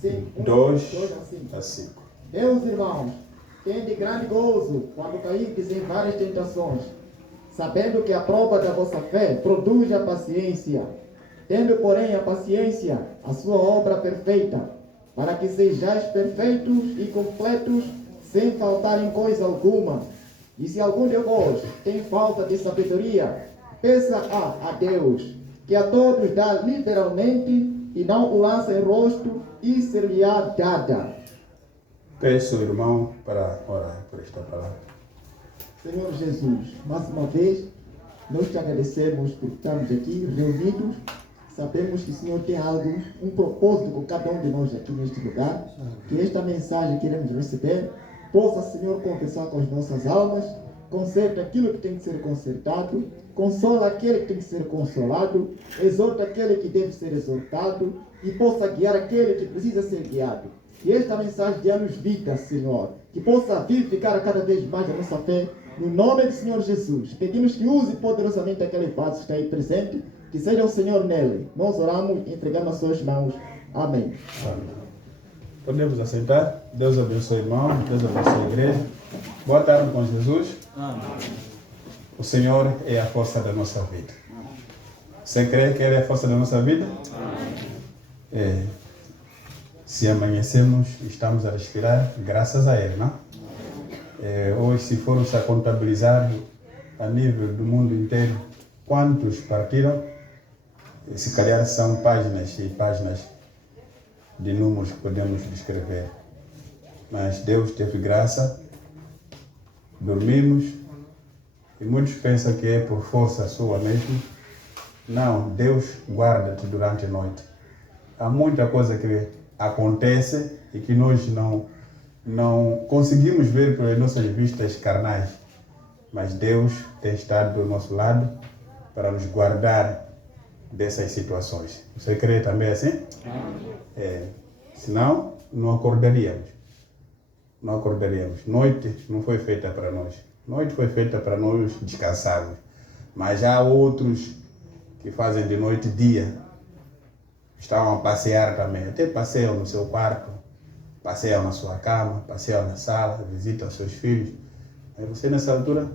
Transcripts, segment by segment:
2 a 5. Meus irmãos, tende grande gozo quando caídes em várias tentações, sabendo que a prova da vossa fé produz a paciência. Tendo, porém, a paciência a sua obra perfeita, para que sejais perfeitos e completos, sem faltar em coisa alguma. E se algum de vós tem falta de sabedoria, peça a Deus, que a todos dá liberalmente, e não o lança em rosto, e ser-lhe-á dada. Peço, irmão, para orar por esta palavra. Senhor Jesus, mais uma vez, nós te agradecemos por estarmos aqui reunidos. Sabemos que o Senhor tem algo, um propósito com cada um de nós aqui neste lugar. Que esta mensagem que iremos receber possa, Senhor, conversar com as nossas almas, conserta aquilo que tem que ser consertado, consola aquele que tem que ser consolado, exorta aquele que deve ser exortado e possa guiar aquele que precisa ser guiado. Que esta mensagem dê-nos vida, Senhor, que possa vivificar cada vez mais a nossa fé, no nome do Senhor Jesus. Pedimos que use poderosamente aquele vaso que está aí presente, que seja o Senhor nele. Nós oramos e entregamos as suas mãos. Amém. Amém. Podemos assentar. Deus abençoe, irmão. Deus abençoe a igreja. Boa tarde com Jesus. Amém. O Senhor é a força da nossa vida. Você crê que Ele é a força da nossa vida? Amém. Se amanhecemos, estamos a respirar, graças a Ele, não? Hoje, se formos a contabilizar a nível do mundo inteiro, quantos partiram, se calhar são páginas e páginas de números que podemos descrever. Mas Deus teve graça, dormimos, e muitos pensam que é por força sua mesmo. Não, Deus guarda-te durante a noite. Há muita coisa que acontece e que nós não conseguimos ver pelas nossas vistas carnais. Mas Deus tem estado do nosso lado para nos guardar dessas situações. Você crê também assim? Senão, não acordaríamos. Não acordaríamos. Noite não foi feita para nós. Noite foi feita para nós descansarmos. Mas há outros que fazem de noite dia. Estão a passear também. Até passeiam no seu quarto, passeiam na sua cama, passeiam na sala, visitam seus filhos. Aí você, nessa altura,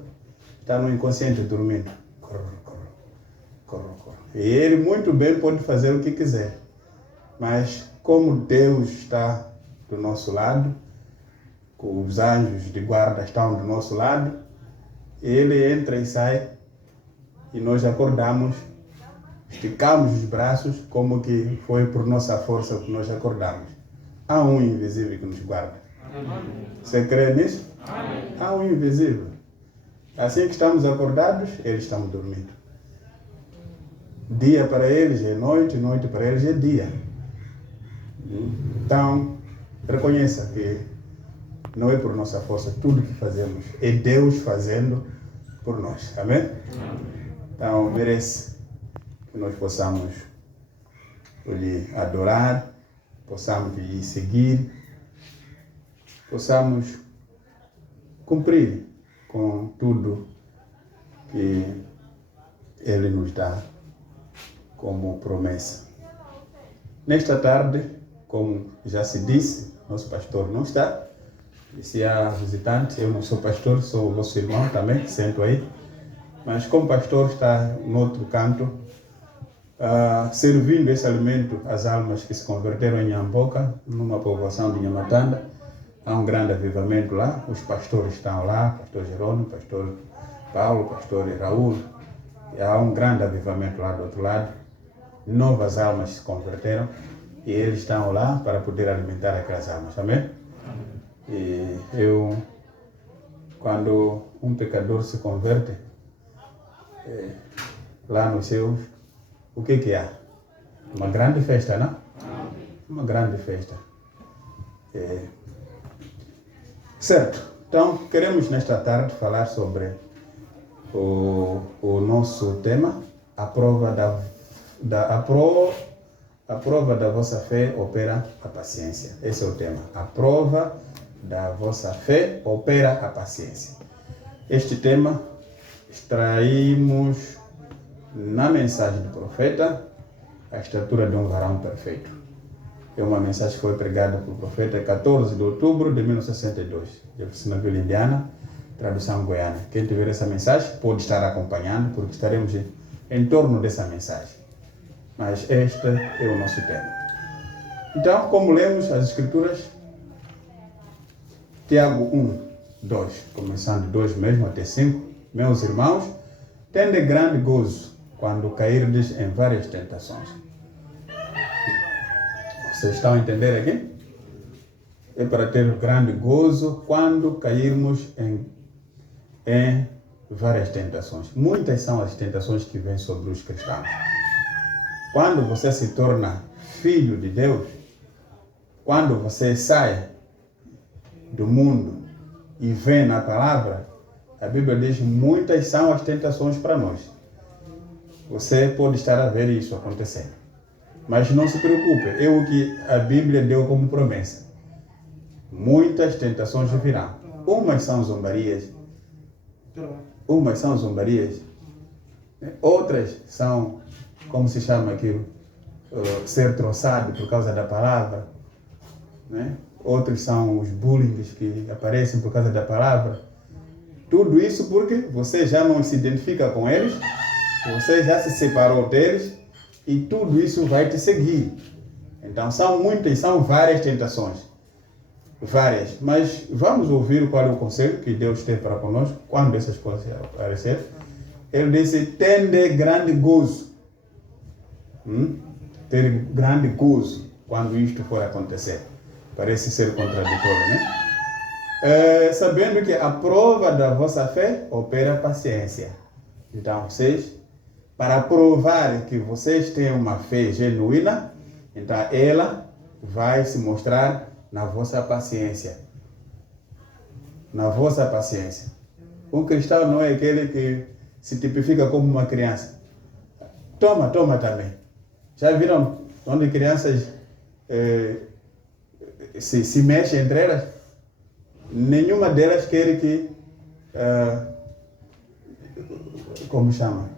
está no inconsciente dormindo. Corre. E ele muito bem pode fazer o que quiser. Mas como Deus está do nosso lado, os anjos de guarda estão do nosso lado, ele entra e sai, e nós acordamos, esticamos os braços, como que foi por nossa força que nós acordamos. Há um invisível que nos guarda. Você crê nisso? Há um invisível. Assim que estamos acordados, eles estão dormindo. Dia para eles é noite, noite para eles é dia. Então, reconheça que não é por nossa força tudo que fazemos, é Deus fazendo por nós. Amém? Então, merece que nós possamos lhe adorar, possamos lhe seguir, possamos cumprir com tudo que Ele nos dá como promessa. Nesta tarde, como já se disse, nosso pastor não está. E se há visitante, eu não sou pastor, sou o vosso irmão também, sento aí. Mas como pastor está no outro canto, servindo esse alimento às almas que se converteram em Amboca, numa povoação de Nhamatanda. Há um grande avivamento lá, os pastores estão lá, pastor Jerônimo, pastor Paulo, pastor Raul. E há um grande avivamento lá do outro lado. Novas almas se converteram e eles estão lá para poder alimentar aquelas almas. Amém? E quando um pecador se converte, lá nos céus, o que há? Uma grande festa, não? Uma grande festa. Certo. Então, queremos nesta tarde falar sobre o nosso tema, a prova da vossa fé opera a paciência. Esse é o tema. A prova da vossa fé opera a paciência. Este tema extraímos na mensagem do profeta, a estatura de um varão perfeito. É uma mensagem que foi pregada pelo profeta 14 de outubro de 1962, de Oficinaville, Indiana, tradução goiana. Quem tiver essa mensagem pode estar acompanhando, porque estaremos em torno dessa mensagem. Mas este é o nosso tema. Então, como lemos as Escrituras, Tiago 1, 2, começando 2 mesmo até 5. Meus irmãos, tende grande gozo quando cairdes em várias tentações. Vocês estão a entender aqui? É para ter grande gozo quando cairmos em várias tentações. Muitas são as tentações que vêm sobre os cristãos. Quando você se torna filho de Deus, quando você sai do mundo e vem na palavra, a Bíblia diz que muitas são as tentações para nós. Você pode estar a ver isso acontecendo. Mas não se preocupe, é o que a Bíblia deu como promessa. Muitas tentações virão. Umas são zombarias. Outras são, como se chama aquilo? Ser troçado por causa da palavra. Né? Outros são os bullying que aparecem por causa da palavra. Tudo isso porque você já não se identifica com eles, você já se separou deles e tudo isso vai te seguir. Então são várias tentações. Várias. Mas vamos ouvir qual é o conselho que Deus tem para conosco quando essas coisas aparecerem. Ele disse, tende grande gozo. Ter grande gozo quando isto for acontecer. Parece ser contraditório, né? Sabendo que a prova da vossa fé opera paciência. Então, para provar que vocês têm uma fé genuína, então ela vai se mostrar na vossa paciência. Na vossa paciência. Um cristão não é aquele que se tipifica como uma criança. Toma também. Já viram onde crianças se mexem entre elas? Nenhuma delas quer que, como chama?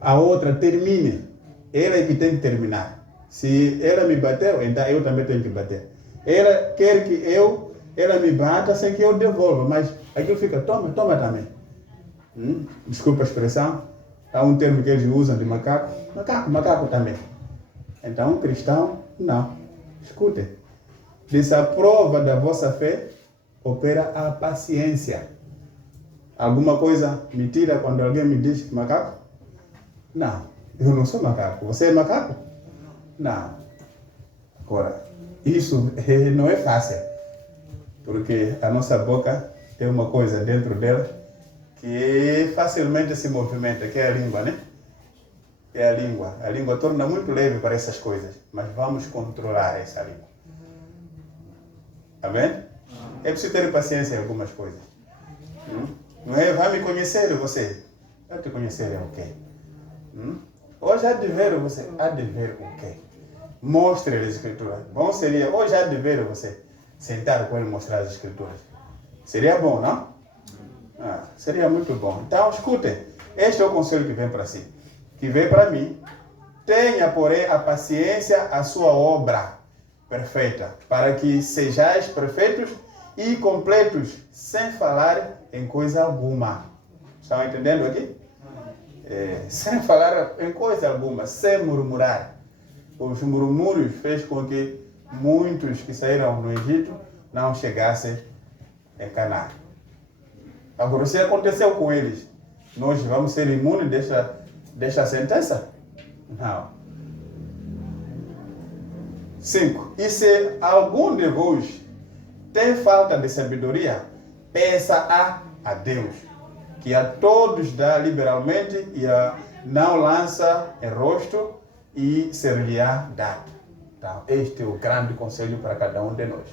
A outra termine. Ela é que tem que terminar. Se ela me bateu, então eu também tenho que bater. Ela quer que ela me bata sem que eu devolva, mas aquilo fica, toma também. Desculpa a expressão, há um termo que eles usam de macaco também. Então, um cristão, não. Escute. Diz, a prova da vossa fé opera a paciência. Alguma coisa me tira quando alguém me diz macaco? Não, eu não sou macaco. Você é macaco? Não. Agora, isso não é fácil, porque a nossa boca tem uma coisa dentro dela que facilmente se movimenta, que é a língua, né? É a língua. A língua torna muito leve para essas coisas, mas vamos controlar essa língua. Amém? É preciso ter paciência em algumas coisas. Não é, vai me conhecer você. Vai te conhecer é o quê? Hoje há de ver você. Há de ver o quê? Mostre as escrituras. Bom seria, hoje há de ver você sentar com ele e mostrar as escrituras. Seria bom, não? Seria muito bom. Então, escutem. Este é o conselho que vem para si. Que vem para mim. Tenha, porém, a paciência, a sua obra perfeita, para que sejais perfeitos e completos, sem falar em coisa alguma. Estão entendendo aqui? Sem falar em coisa alguma, sem murmurar. Os murmúrios fez com que muitos que saíram no Egito não chegassem em Canaã. Agora, se aconteceu com eles, nós vamos ser imunes desta sentença? Não. 5. E se algum de vós tem falta de sabedoria, peça a Deus, que a todos dá liberalmente e não lança em rosto e ser-lhe-á dado. Então, este é o grande conselho para cada um de nós.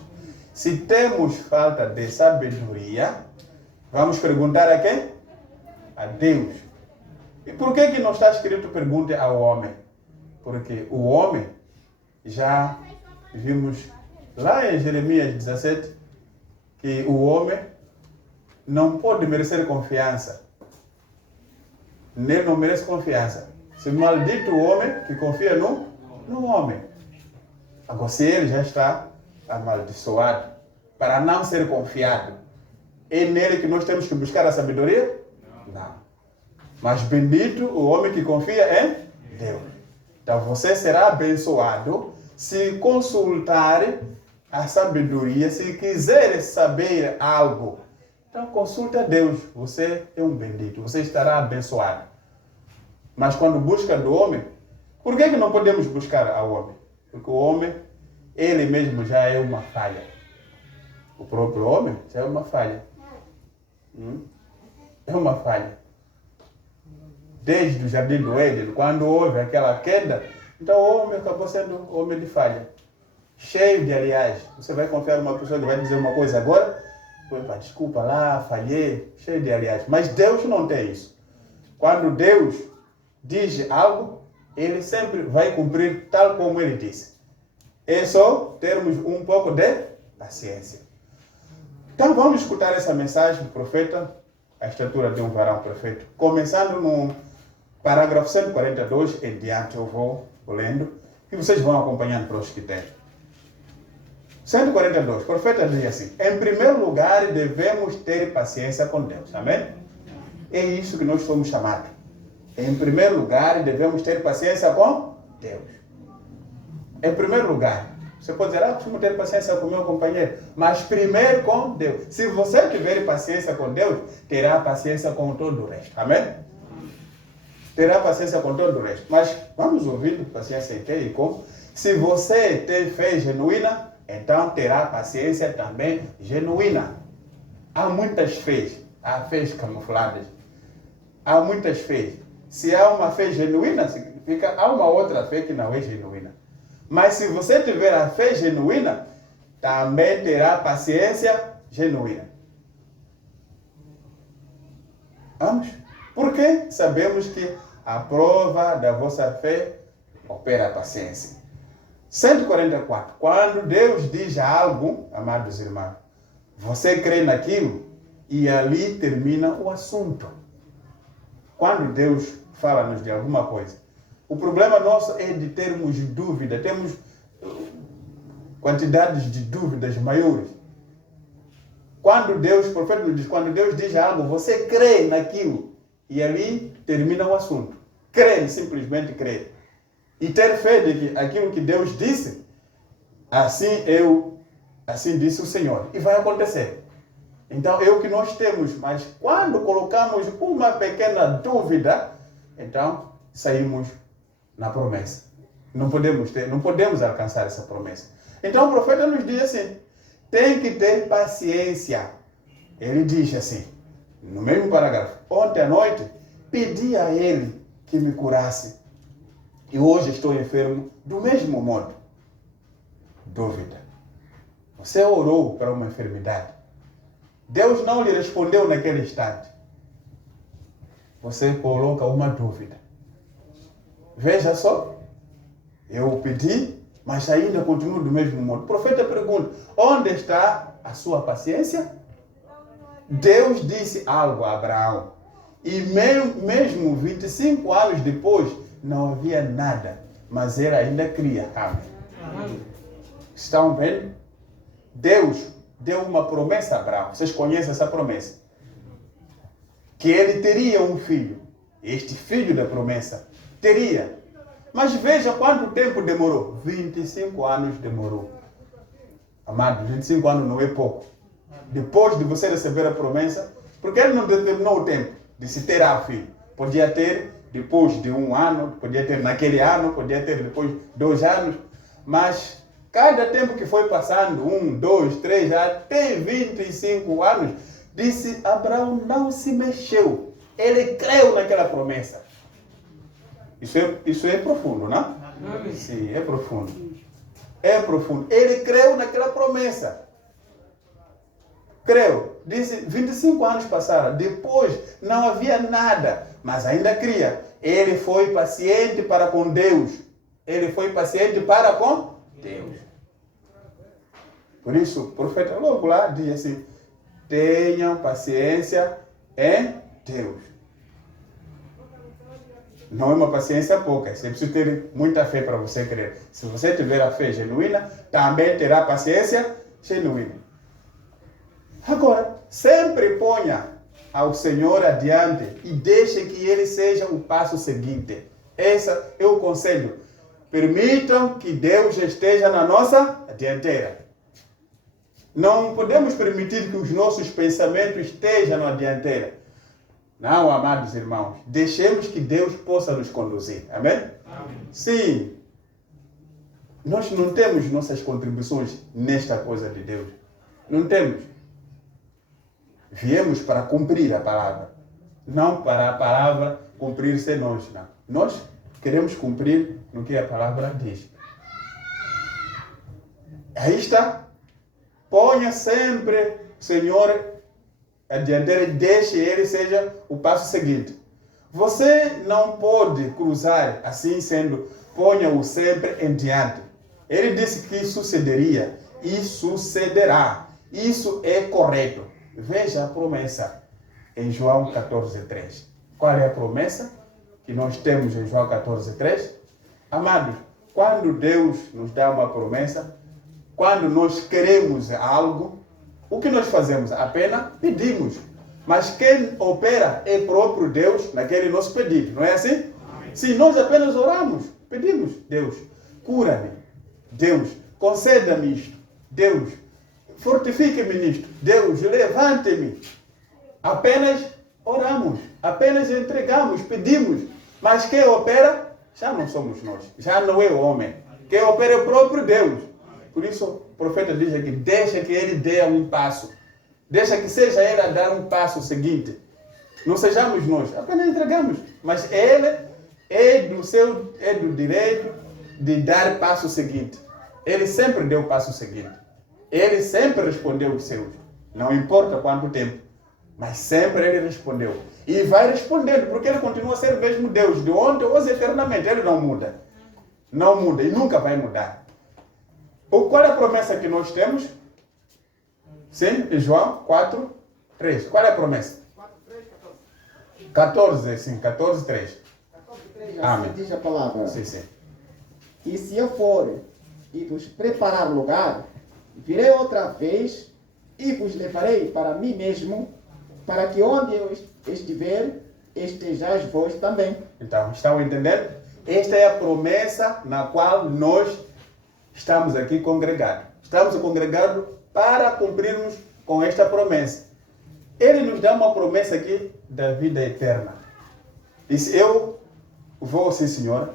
Se temos falta de sabedoria, vamos perguntar a quem? A Deus. E por que não está escrito pergunte ao homem? Porque o homem, já vimos lá em Jeremias 17, que o homem não pode merecer confiança. Nem não merece confiança. Se maldito o homem que confia no homem. Agora, se ele já está amaldiçoado, para não ser confiado, é nele que nós temos que buscar a sabedoria? Não. Mas bendito o homem que confia em Deus. Então você será abençoado se consultar a sabedoria, se quiser saber algo. Então consulta Deus, você é um bendito, você estará abençoado. Mas quando busca do homem, por que não podemos buscar ao homem? Porque o homem, ele mesmo já é uma falha. O próprio homem já é uma falha. É uma falha. Desde o jardim do Éden, quando houve aquela queda, então o homem acabou sendo homem de falha. Cheio de aliás. Você vai confiar numa pessoa que vai dizer uma coisa agora, desculpa lá, falhei, cheio de aliás. Mas Deus não tem isso. Quando Deus diz algo, ele sempre vai cumprir tal como ele disse. É só termos um pouco de paciência. Então vamos escutar essa mensagem do profeta, a estatura de um varão perfeito. Começando no parágrafo 142 em diante, eu vou lendo, e vocês vão acompanhando para os que têm. 142, o profeta diz assim: em primeiro lugar, devemos ter paciência com Deus. Amém? É isso que nós somos chamados. Em primeiro lugar, devemos ter paciência com Deus. Em primeiro lugar, você pode dizer, costumo ter paciência com o meu companheiro, mas primeiro com Deus. Se você tiver paciência com Deus, terá paciência com todo o resto. Amém? Terá paciência com todo o resto. Mas vamos ouvir paciência e ter e com. Se você tem fé genuína, então terá paciência também genuína. Há muitas fés. Há fés camufladas. Há muitas fés. Se há uma fé genuína, significa há uma outra fé que não é genuína. Mas se você tiver a fé genuína, também terá paciência genuína. Vamos? Porque sabemos que a prova da vossa fé opera a paciência. 144. Quando Deus diz algo, amados irmãos, você crê naquilo e ali termina o assunto. Quando Deus fala-nos de alguma coisa, o problema nosso é de termos dúvida, temos quantidades de dúvidas maiores. Quando Deus, o profeta nos diz, quando Deus diz algo, você crê naquilo e ali termina o assunto. Crer, simplesmente crer. E ter fé de que aquilo que Deus disse, assim disse o Senhor. E vai acontecer. Então é o que nós temos, mas quando colocamos uma pequena dúvida, então saímos na promessa. Não podemos alcançar essa promessa. Então o profeta nos diz assim, tem que ter paciência. Ele diz assim, no mesmo parágrafo, ontem à noite pedi a ele que me curasse e hoje estou enfermo do mesmo modo. Dúvida. Você orou para uma enfermidade. Deus não lhe respondeu naquele instante. Você coloca uma dúvida. Veja só, eu pedi, mas ainda continuo do mesmo modo. O profeta pergunta, onde está a sua paciência? Deus disse algo a Abraão. E mesmo 25 anos depois, não havia nada. Mas ele ainda cria. Amém. Estão vendo? Deus deu uma promessa a Abraão. Vocês conhecem essa promessa? Que ele teria um filho. Este filho da promessa teria. Mas veja quanto tempo demorou. 25 anos demorou. Amado, 25 anos não é pouco. Depois de você receber a promessa, porque ele não determinou o tempo de se ter um filho. Podia ter depois de 1 ano, podia ter naquele ano, podia ter depois de 2 anos. Mas cada tempo que foi passando, 1, 2, 3, até 25 anos, disse, Abraão não se mexeu. Ele creu naquela promessa. Isso é profundo, não? Sim, é profundo. É profundo. Ele creu naquela promessa. Creu. Disse, 25 anos passaram. Depois não havia nada, mas ainda cria. Ele foi paciente para com Deus. Ele foi paciente para com Deus. Por isso, o profeta logo lá diz assim, tenham paciência em Deus. Não é uma paciência pouca. Você precisa ter muita fé para você crer. Se você tiver a fé genuína, também terá paciência genuína. Agora, sempre ponha ao Senhor adiante e deixe que Ele seja o passo seguinte. Esse é o conselho. Permitam que Deus esteja na nossa dianteira. Não podemos permitir que os nossos pensamentos estejam na dianteira. Não, amados irmãos. Deixemos que Deus possa nos conduzir. Amém? Amém. Sim. Nós não temos nossas contribuições nesta coisa de Deus. Não temos. Viemos para cumprir a palavra. Não para a palavra cumprir-se em nós. Não. Nós queremos cumprir no que a palavra diz. Aí está. Ponha sempre, Senhor, a dianteira e deixe Ele seja o passo seguinte. Você não pode cruzar assim sendo, ponha-o sempre em diante. Ele disse que sucederia e sucederá. Isso é correto. Veja a promessa em João 14:3. Qual é a promessa que nós temos em João 14:3? Amados, quando Deus nos dá uma promessa, quando nós queremos algo, o que nós fazemos? Apenas pedimos. Mas quem opera é próprio Deus naquele nosso pedido. Não é assim? Se nós apenas oramos, pedimos. Deus, cura-me. Deus, conceda-me isto. Deus, fortifique-me nisto. Deus, levante-me. Apenas oramos. Apenas entregamos, pedimos. Mas quem opera, já não somos nós. Já não é o homem. Quem opera é o próprio Deus. Por isso, o profeta diz aqui, deixa que ele dê um passo. Deixa que seja ele a dar um passo seguinte. Não sejamos nós, apenas entregamos. Mas ele é do direito de dar passo seguinte. Ele sempre deu o passo seguinte. Ele sempre respondeu os seus. Não importa quanto tempo. Mas sempre ele respondeu. E vai respondendo, porque ele continua a ser o mesmo Deus, de ontem, hoje, eternamente. Ele não muda. Não muda e nunca vai mudar. Qual é a promessa que nós temos? Sim, em João 4:3. Qual é a promessa? 14, sim, 14:3. Amém. Diz a palavra. Sim, sim. E se eu for e vos preparar lugar, virei outra vez e vos levarei para mim mesmo, para que onde eu estiver, estejais vós também. Então, estão entendendo? Esta é a promessa na qual nós estamos aqui congregados. Estamos congregados para cumprirmos com esta promessa. Ele nos dá uma promessa aqui da vida eterna. Diz, eu vou, sim, Senhor,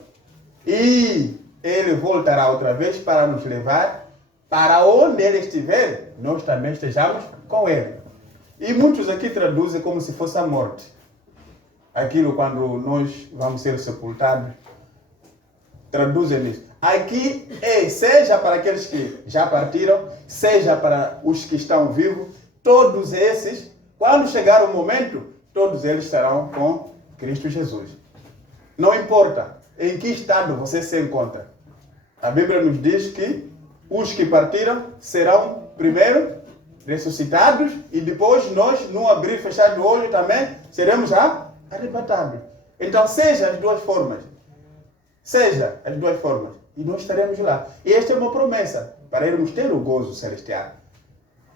e Ele voltará outra vez para nos levar para onde Ele estiver, nós também estejamos com Ele. E muitos aqui traduzem como se fosse a morte. Aquilo quando nós vamos ser sepultados, traduzem isso. Aqui seja para aqueles que já partiram, seja para os que estão vivos, todos esses, quando chegar o momento, todos eles estarão com Cristo Jesus. Não importa em que estado você se encontra. A Bíblia nos diz que os que partiram serão primeiro ressuscitados e depois nós, no abrir e fechar do olho, também seremos arrebatados. Então, seja as duas formas. Seja as duas formas. E nós estaremos lá. E esta é uma promessa para irmos ter o gozo celestial.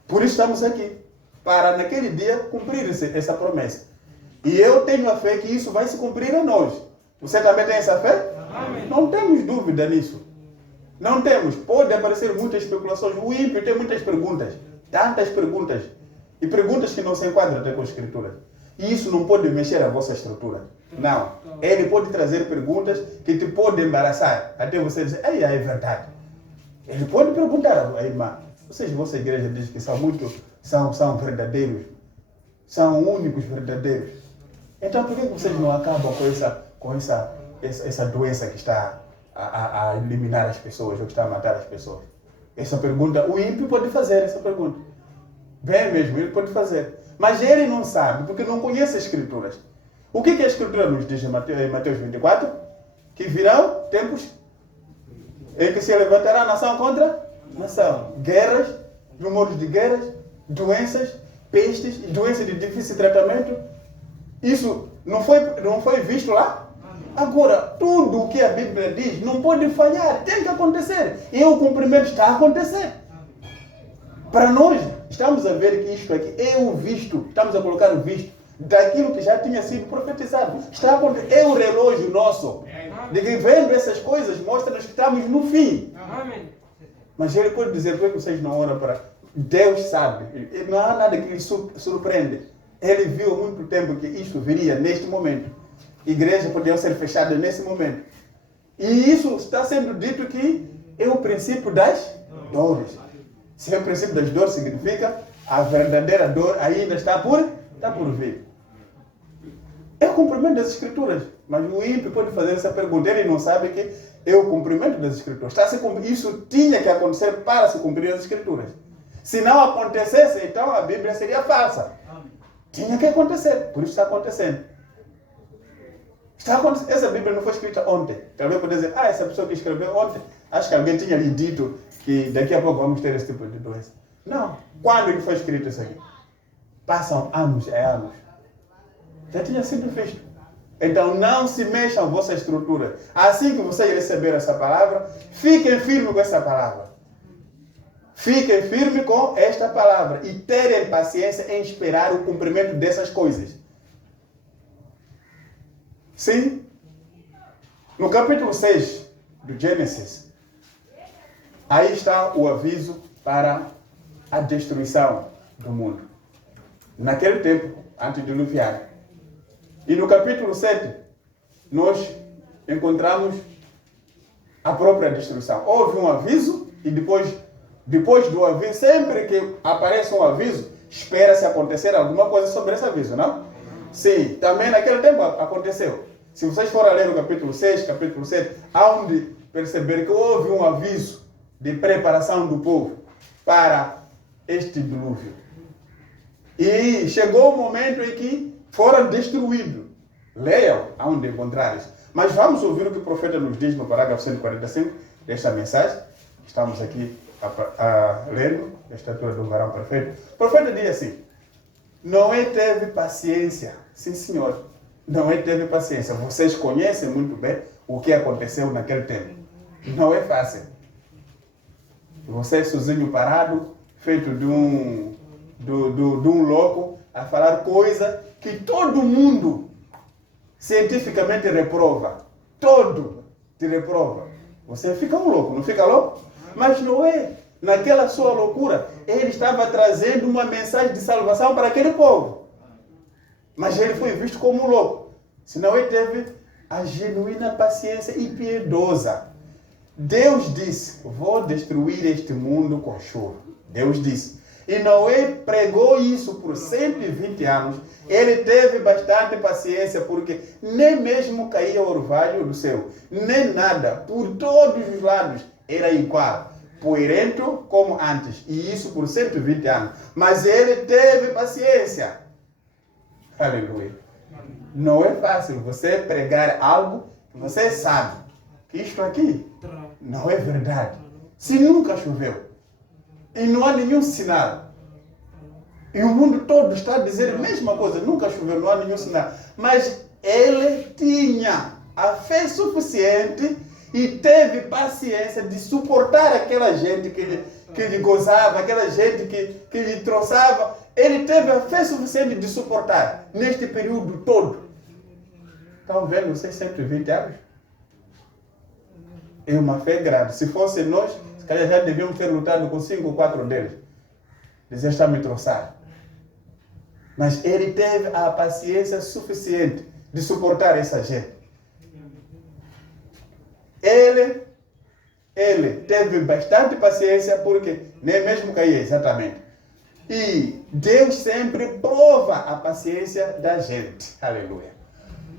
Por isso estamos aqui. Para naquele dia cumprir essa promessa. E eu tenho a fé que isso vai se cumprir a nós. Você também tem essa fé? Amém. Não temos dúvida nisso. Não temos. Pode aparecer muitas especulações. O ímpio tem muitas perguntas. Tantas perguntas. E perguntas que não se enquadram até com a Escritura. E isso não pode mexer a vossa estrutura. Não. Ele pode trazer perguntas que te podem embaraçar. Até você dizer, é verdade. Ele pode perguntar à irmã. Vossa igreja diz que são verdadeiros. São únicos verdadeiros. Então por que vocês não acabam com essa doença que está a eliminar as pessoas, ou que está a matar as pessoas? Essa pergunta, o ímpio pode fazer essa pergunta. Bem mesmo, ele pode fazer. Mas ele não sabe, porque não conhece as Escrituras. O que a Escritura nos diz em Mateus 24? Que virão tempos em que se levantará nação contra nação. Guerras, rumores de guerras, doenças, pestes, doenças de difícil tratamento. Isso não foi visto lá? Agora, tudo o que a Bíblia diz não pode falhar, tem que acontecer. E o cumprimento está a acontecer. Para nós, estamos a ver que isto aqui é o visto, estamos a colocar o visto daquilo que já tinha sido profetizado. Está a acontecer, é o relógio nosso. De que vendo essas coisas, mostra-nos que estamos no fim. Mas ele pode dizer, por que vocês não oram para... Deus sabe, não há nada que lhe surpreende. Ele viu há muito tempo que isto viria neste momento. Igrejas poderiam ser fechadas nesse momento. E isso está sendo dito que é o princípio das dores. Se é o princípio das dores, significa a verdadeira dor ainda está por vir. É o cumprimento das Escrituras. Mas o ímpio pode fazer essa pergunta. Ele não sabe que é o cumprimento das Escrituras. Isso tinha que acontecer para se cumprir as Escrituras. Se não acontecesse, então a Bíblia seria falsa. Tinha que acontecer. Por isso está acontecendo. Essa Bíblia não foi escrita ontem. Talvez poder dizer, essa pessoa que escreveu ontem, acho que alguém tinha lhe dito que daqui a pouco vamos ter esse tipo de doença. Não. Quando ele foi escrito isso aqui? Passam anos e anos. Já tinha sido feito. Então não se mexam vossa estrutura. Assim que vocês receberam essa palavra, fiquem firmes com essa palavra. Fiquem firmes com esta palavra e terem paciência em esperar o cumprimento dessas coisas. Sim, no capítulo 6 do Gênesis, aí está o aviso para a destruição do mundo. Naquele tempo, antediluviano. E no capítulo 7, nós encontramos a própria destruição. Houve um aviso e depois do aviso, sempre que aparece um aviso, espera-se acontecer alguma coisa sobre esse aviso, não? Sim, também naquele tempo aconteceu. Se vocês forem ler o capítulo 6, capítulo 7, há onde perceber que houve um aviso de preparação do povo para este dilúvio. E chegou o momento em que foram destruídos. Leiam aonde encontrares. Mas vamos ouvir o que o profeta nos diz no parágrafo 145 desta mensagem. Estamos aqui lendo a estatura do varão perfeito. O profeta diz assim: Noé teve paciência. Sim, senhor. Noé teve paciência. Vocês conhecem muito bem o que aconteceu naquele tempo. Não é fácil. Você sozinho parado, feito de um louco, a falar coisa que todo mundo cientificamente reprova. Todo te reprova. Você fica um louco, não fica louco? Mas Noé, naquela sua loucura, ele estava trazendo uma mensagem de salvação para aquele povo. Mas ele foi visto como um louco. Senão ele teve a genuína paciência e piedosa. Deus disse, vou destruir este mundo com chuva. Deus disse. E Noé pregou isso por 120 anos. Ele teve bastante paciência, porque nem mesmo caía o orvalho do céu, nem nada, por todos os lados, era igual, poeirento como antes. E isso por 120 anos. Mas ele teve paciência. Aleluia. Não é fácil você pregar algo que você sabe que isto aqui não é verdade. Se nunca choveu e não há nenhum sinal, e o mundo todo está a dizer a mesma coisa, nunca choveu, não há nenhum sinal, mas ele tinha a fé suficiente e teve paciência de suportar aquela gente que lhe gozava, aquela gente que lhe troçava. Ele teve a fé suficiente de suportar neste período todo. Estão vendo vocês 120 anos? É uma fé grande. Se fosse nós, se calhar já devíamos ter lutado com 5 ou 4 deles. Eles já estão me troçando. Mas ele teve a paciência suficiente de suportar essa gente. Ele teve bastante paciência, porque nem mesmo caía, exatamente. E Deus sempre prova a paciência da gente. Aleluia.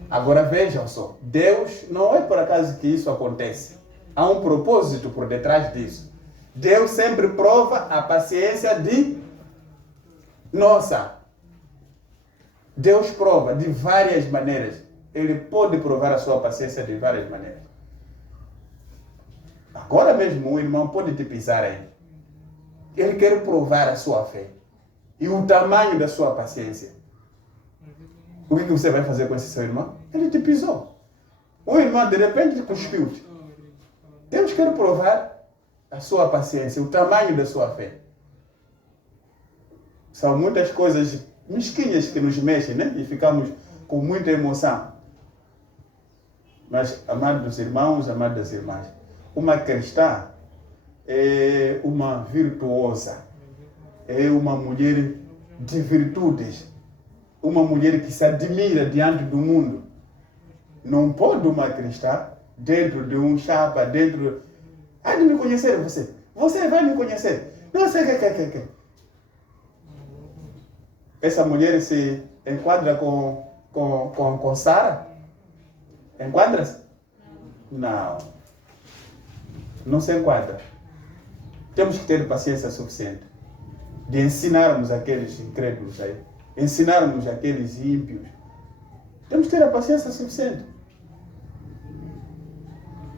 Agora vejam só, Deus, não é por acaso que isso acontece. Há um propósito por detrás disso. Deus sempre prova a paciência de nossa. Deus prova de várias maneiras. Ele pode provar a sua paciência de várias maneiras. Agora mesmo o irmão pode te pisar aí. Ele quer provar a sua fé e o tamanho da sua paciência. O que você vai fazer com esse seu irmão? Ele te pisou. O irmão de repente cuspiu-te. Temos que provar a sua paciência, o tamanho da sua fé. São muitas coisas mesquinhas que nos mexem, né? E ficamos com muita emoção. Mas, amados irmãos, amadas irmãs, uma cristã é uma virtuosa, é uma mulher de virtudes, uma mulher que se admira diante do mundo. Não pode uma cristã, dentro de um chapa, dentro... Há de me conhecer você. Você vai me conhecer. Não sei o que. Essa mulher se enquadra com Sara? Enquadra-se? Não. Não se enquadra. Temos que ter paciência suficiente de ensinarmos aqueles incrédulos aí, ensinarmos aqueles ímpios. Temos que ter a paciência suficiente.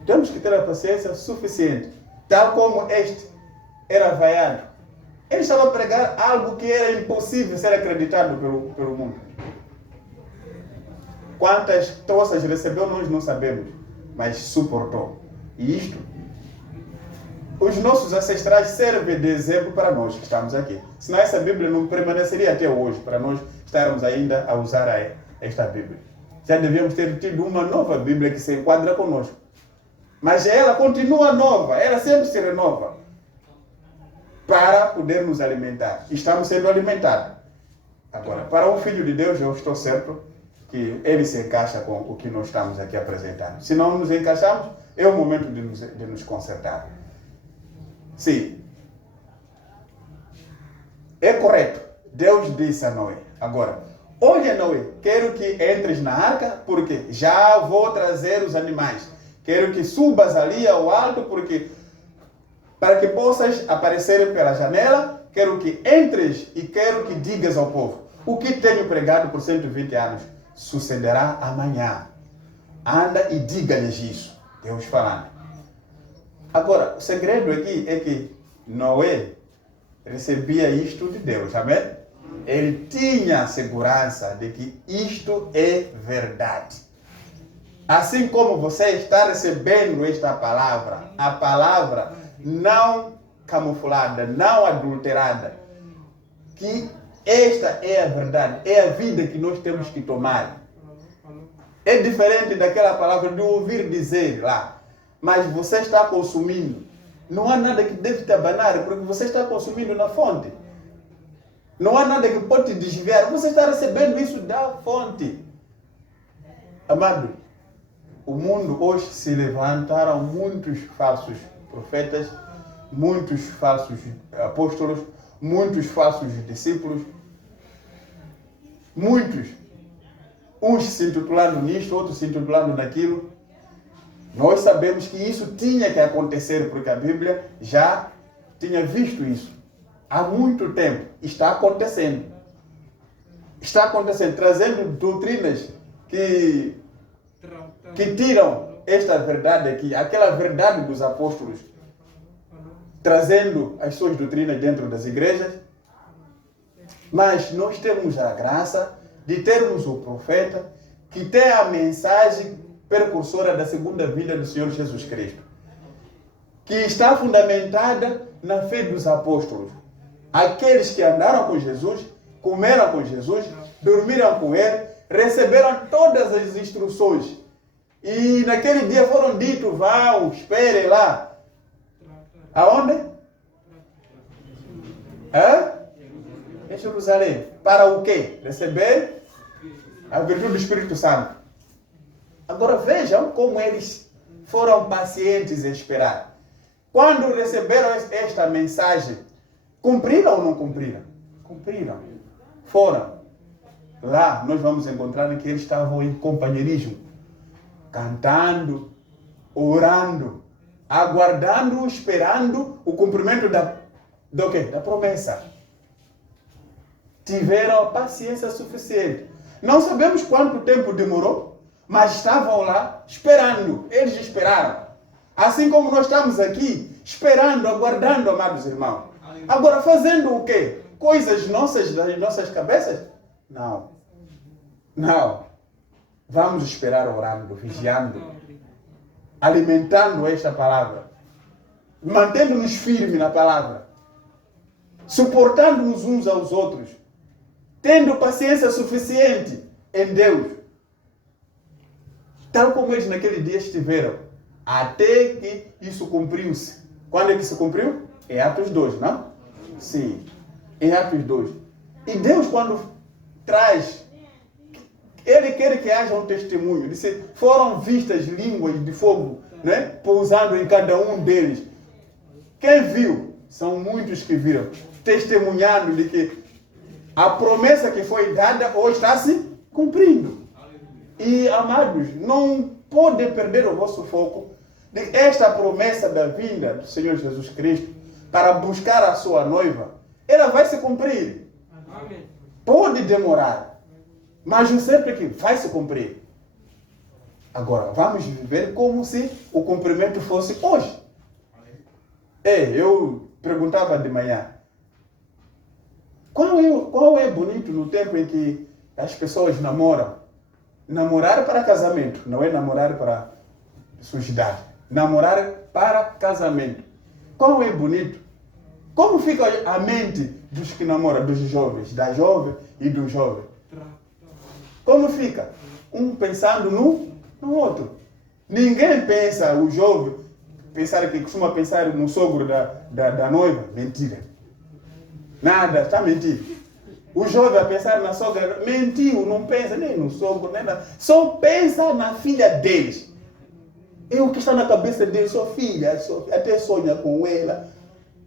Temos que ter a paciência suficiente. Tal como este era vaiado. Ele estava a pregar algo que era impossível ser acreditado pelo mundo. Quantas tossas recebeu, nós não sabemos, mas suportou. E isto, os nossos ancestrais servem de exemplo para nós que estamos aqui. Senão essa Bíblia não permaneceria até hoje, para nós estarmos ainda a usar esta Bíblia. Já devíamos ter tido uma nova Bíblia que se enquadra conosco. Mas ela continua nova, ela sempre se renova para poder nos alimentar. Estamos sendo alimentados. Agora, para um filho de Deus, eu estou certo que ele se encaixa com o que nós estamos aqui apresentando. Se não nos encaixamos, é o momento de nos consertar. Sim. É correto. Deus disse a Noé. Agora, olha, Noé, quero que entres na arca, porque já vou trazer os animais. Quero que subas ali ao alto, porque para que possas aparecer pela janela, quero que entres e quero que digas ao povo: o que tenho pregado por 120 anos sucederá amanhã. Anda e diga-lhes isso. Deus falando. Agora, o segredo aqui é que Noé recebia isto de Deus, amém? Ele tinha a segurança de que isto é verdade. Assim como você está recebendo esta palavra, a palavra não camuflada, não adulterada, que esta é a verdade, é a vida que nós temos que tomar. É diferente daquela palavra de ouvir dizer lá, mas você está consumindo. Não há nada que deve te abanar, porque você está consumindo na fonte. Não há nada que pode te desviar, você está recebendo isso da fonte. Amado, o mundo hoje se levantaram muitos falsos profetas, muitos falsos apóstolos, muitos falsos discípulos, muitos, uns se intitulando nisto, outros se intitulando naquilo. Nós sabemos que isso tinha que acontecer, porque a Bíblia já tinha visto isso há muito tempo. Está acontecendo. Está acontecendo, trazendo doutrinas que tiram esta verdade aqui, aquela verdade dos apóstolos, trazendo as suas doutrinas dentro das igrejas. Mas nós temos a graça de termos o profeta que tem a mensagem precursora da segunda vinda do Senhor Jesus Cristo, que está fundamentada na fé dos apóstolos. Aqueles que andaram com Jesus, comeram com Jesus, dormiram com Ele, receberam todas as instruções. E naquele dia foram ditos: vão, esperem lá. Aonde? Em Jerusalém. Para o quê? Receber a virtude do Espírito Santo. Agora vejam como eles foram pacientes em esperar. Quando receberam esta mensagem, cumpriram ou não cumpriram? Cumpriram. Foram. Lá nós vamos encontrar que eles estavam em companheirismo, cantando, orando, aguardando, esperando o cumprimento do quê? Da promessa. Tiveram paciência suficiente. Não sabemos quanto tempo demorou, mas estavam lá esperando. Eles esperaram. Assim como nós estamos aqui, esperando, aguardando, amados irmãos. Agora, fazendo o quê? Coisas nossas, das nossas cabeças? Não. Não. Vamos esperar orando, vigiando, alimentando esta palavra, mantendo-nos firmes na palavra, suportando-nos uns aos outros, tendo paciência suficiente em Deus, tal como eles naquele dia estiveram, até que isso cumpriu-se. Quando é que se cumpriu? Em Atos 2, não? Sim, em Atos 2. E Deus, quando traz, Ele quer que haja um testemunho. Disse, foram vistas línguas de fogo, né, pousando em cada um deles. Quem viu? São muitos que viram, testemunhando de que a promessa que foi dada hoje está se cumprindo. E, amados, não pode perder o vosso foco de esta promessa da vinda do Senhor Jesus Cristo para buscar a sua noiva. Ela vai se cumprir. Amém. Pode demorar, mas o certo é que vai se cumprir. Agora, vamos viver como se o cumprimento fosse hoje. Eu perguntava de manhã, qual é bonito no tempo em que as pessoas namoram? Namorar para casamento, não é namorar para sujidade. Namorar para casamento. Qual é bonito? Como fica a mente dos que namoram, dos jovens, da jovem e do jovem? Como fica? Um pensando no outro. Ninguém pensa, o jovem, costuma pensar no sogro da noiva. Mentira. Nada, está mentindo. O jovem a pensar na sogra, mentiu, não pensa nem no sogro, nem nada. Só pensa na filha deles. É o que está na cabeça deles, sua filha, até sonha com ela.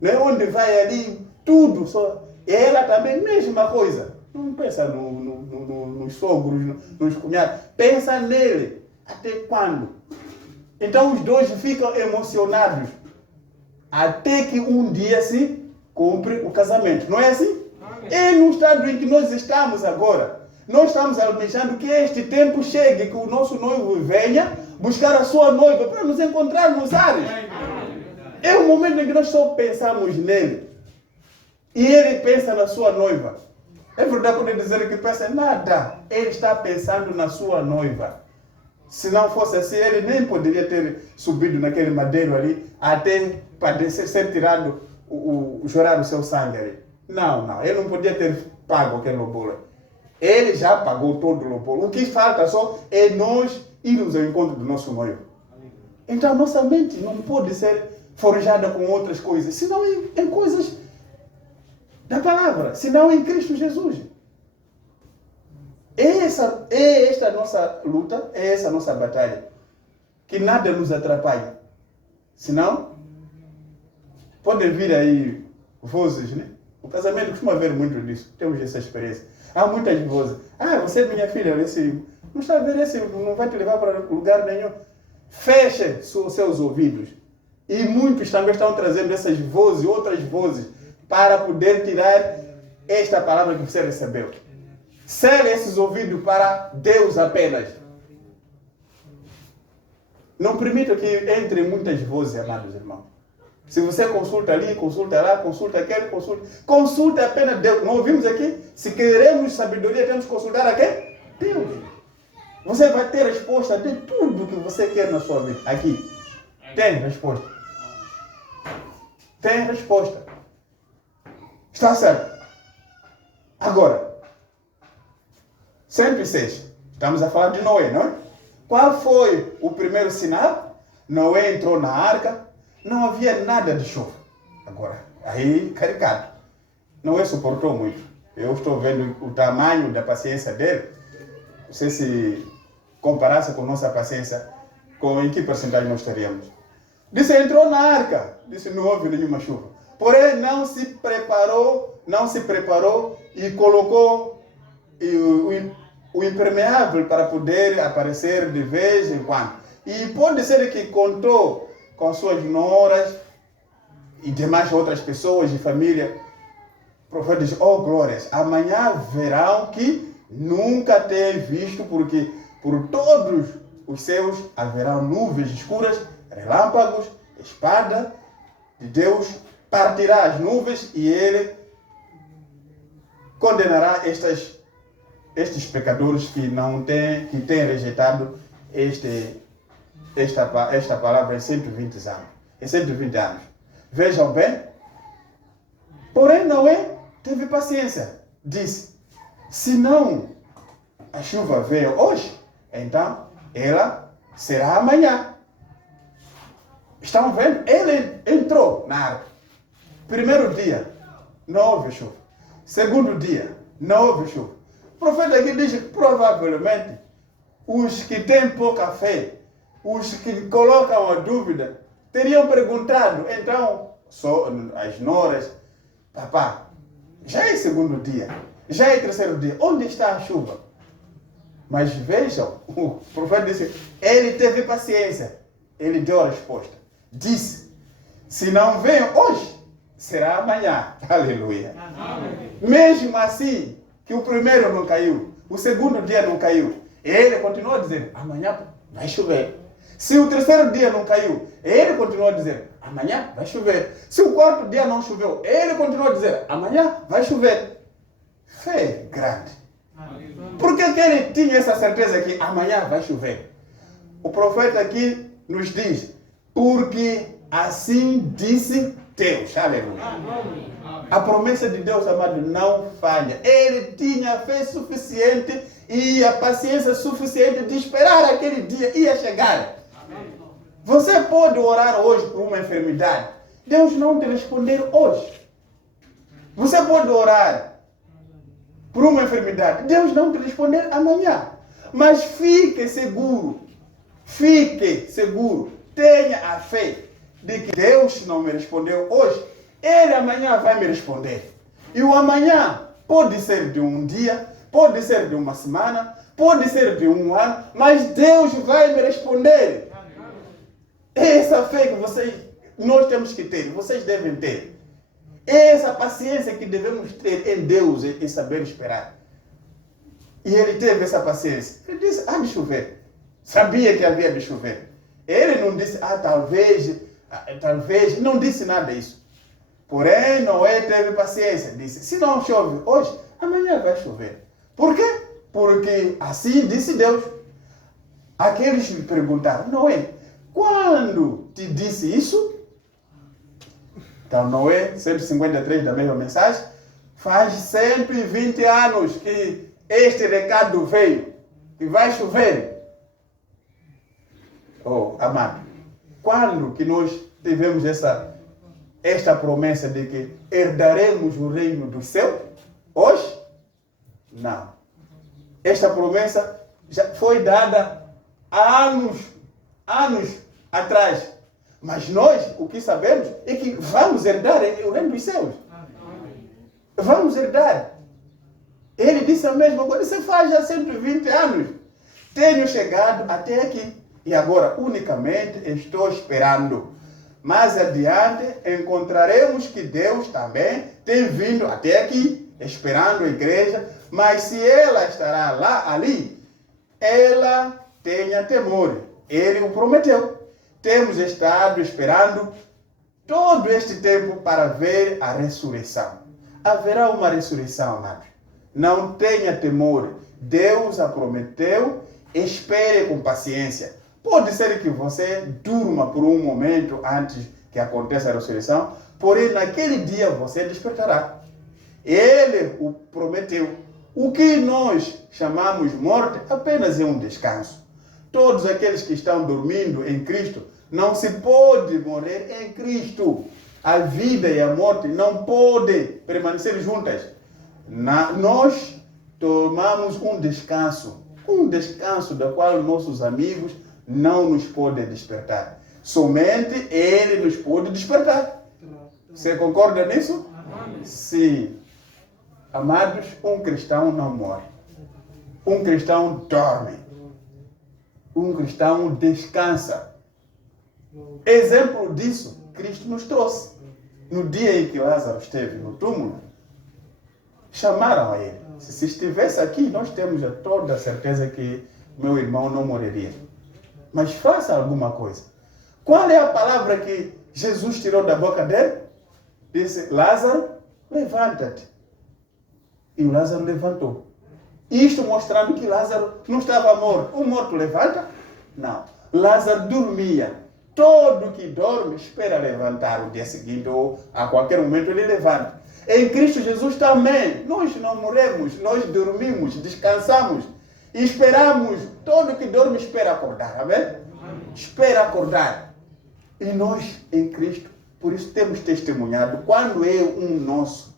Né? Onde vai ali, tudo. Só. Ela também, mesma coisa. Não pensa nos sogros, nos cunhados. Pensa nele. Até quando? Então os dois ficam emocionados. Até que um dia se cumpre o casamento. Não é assim? É no estado em que nós estamos agora. Nós estamos almejando que este tempo chegue, que o nosso noivo venha buscar a sua noiva para nos encontrar nos ares. É o momento em que nós só pensamos nele. E ele pensa na sua noiva. É verdade poder dizer que pensa em nada. Ele está pensando na sua noiva. Se não fosse assim, ele nem poderia ter subido naquele madeiro ali até para ser tirado, chorar o seu sangue ali. Não, ele não podia ter pago aquele lobolo. Ele já pagou todo o lobolo. O que falta só é nós irmos ao encontro do nosso noivo. Então nossa mente não pode ser forjada com outras coisas, senão em coisas da palavra, senão em Cristo Jesus. É esta nossa luta, é essa nossa batalha. Que nada nos atrapalhe. Senão, podem vir aí vozes, né? O casamento costuma haver muito disso. Temos essa experiência. Há muitas vozes. Você é minha filha, não está a ver esse, não vai te levar para lugar nenhum. Feche os seus ouvidos. E muitos também estão trazendo essas vozes, outras vozes, para poder tirar esta palavra que você recebeu. Cele esses ouvidos para Deus apenas. Não permita que entre muitas vozes, amados irmãos. Se você consulta ali, consulta lá, consulta aquele, consulta apenas Deus. Não ouvimos aqui? Se queremos sabedoria, temos que consultar a quem? Deus. Você vai ter resposta de tudo que você quer na sua vida. Aqui. Tem resposta. Tem resposta. Está certo. Agora, 106. Estamos a falar de Noé, não é? Qual foi o primeiro sinal? Noé entrou na arca. Não havia nada de chuva. Agora, aí, caricato. Noé suportou muito. Eu estou vendo o tamanho da paciência dele. Não sei se comparasse com nossa paciência, em que porcentagem nós estaríamos. Disse, entrou na arca. Disse, não houve nenhuma chuva. Porém, não se preparou e colocou o impermeável para poder aparecer de vez em quando. E pode ser que contou com suas noras e demais outras pessoas de família. O profeta diz, glórias, amanhã verão que nunca têm visto, porque por todos os céus haverão nuvens escuras, relâmpagos, espada de Deus partirá as nuvens e ele condenará estes pecadores que têm rejeitado esta palavra em 120 anos. Em 120 anos. Vejam bem. Porém, Noé teve paciência. Disse, se não a chuva veio hoje, então ela será amanhã. Estão vendo? Ele entrou na arca. Primeiro dia, não houve chuva. Segundo dia, não houve chuva. O profeta aqui diz que provavelmente os que têm pouca fé, os que colocam a dúvida, teriam perguntado, então, as noras, papá, já é segundo dia, já é terceiro dia, onde está a chuva? Mas vejam, o profeta disse, ele teve paciência, ele deu a resposta. Disse, se não vem hoje, será amanhã. Aleluia. Amém. Mesmo assim, que o primeiro não caiu, o segundo dia não caiu, ele continuou a dizer, amanhã vai chover. Se o terceiro dia não caiu, ele continuou a dizer, amanhã vai chover. Se o quarto dia não choveu, ele continuou a dizer, amanhã vai chover. Fé grande. Por que ele tinha essa certeza que amanhã vai chover? O profeta aqui nos diz, porque assim disse Deus. Aleluia. A promessa de Deus, amado, não falha. Ele tinha fé suficiente e a paciência suficiente de esperar aquele dia ia chegar. Você pode orar hoje por uma enfermidade. Deus não te responder hoje. Você pode orar por uma enfermidade. Deus não te responder amanhã. Mas fique seguro. Fique seguro. Tenha a fé de que Deus não me respondeu hoje. Ele amanhã vai me responder. E o amanhã pode ser de um dia, pode ser de uma semana, pode ser de um ano, mas Deus vai me responder. Essa fé que nós temos que ter, vocês devem ter. Essa paciência que devemos ter em Deus, em saber esperar. E ele teve essa paciência. Ele disse, há de chover. Sabia que havia de chover. Ele não disse, talvez, não disse nada disso. Porém, Noé teve paciência. Disse, se não chove hoje, amanhã vai chover. Por quê? Porque assim disse Deus. Aqueles me perguntaram, Noé, quando te disse isso? Então, Noé, 153 da mesma mensagem, faz 120 anos que este recado veio, que vai chover. Oh, amado, quando que nós tivemos esta promessa de que herdaremos o reino do céu? Hoje? Não. Esta promessa já foi dada há anos atrás. Mas nós, o que sabemos é que vamos herdar o reino dos céus. Vamos herdar. Ele disse a mesma coisa, você faz já 120 anos. Tenho chegado até aqui. E agora, unicamente, estou esperando. Mais adiante, encontraremos que Deus também tem vindo até aqui, esperando a igreja. Mas se ela estará ali, ela tenha temor. Ele o prometeu. Temos estado esperando todo este tempo para ver a ressurreição. Haverá uma ressurreição, amados. Não tenha temor. Deus a prometeu. Espere com paciência. Pode ser que você durma por um momento antes que aconteça a ressurreição, porém naquele dia você despertará. Ele o prometeu. O que nós chamamos morte apenas é um descanso. Todos aqueles que estão dormindo em Cristo, não se pode morrer em Cristo. A vida e a morte não podem permanecer juntas. Nós tomamos um descanso da qual nossos amigos não nos podem despertar. Somente Ele nos pode despertar. Você concorda nisso? Sim. Amados, um cristão não morre. Um cristão dorme. Um cristão descansa. Exemplo disso, Cristo nos trouxe. No dia em que Lázaro esteve no túmulo, chamaram a ele. Se estivesse aqui, nós temos toda a certeza que meu irmão não morreria. Mas faça alguma coisa. Qual é a palavra que Jesus tirou da boca dele? Disse, Lázaro, levanta-te. E o Lázaro levantou. Isto mostrando que Lázaro não estava morto. O morto levanta? Não. Lázaro dormia. Todo que dorme espera levantar o dia seguinte ou a qualquer momento ele levanta. Em Cristo Jesus também, nós não morremos, nós dormimos, descansamos e esperamos. Todo que dorme espera acordar, amém? Espera acordar. E nós, em Cristo, por isso temos testemunhado, quando é um nosso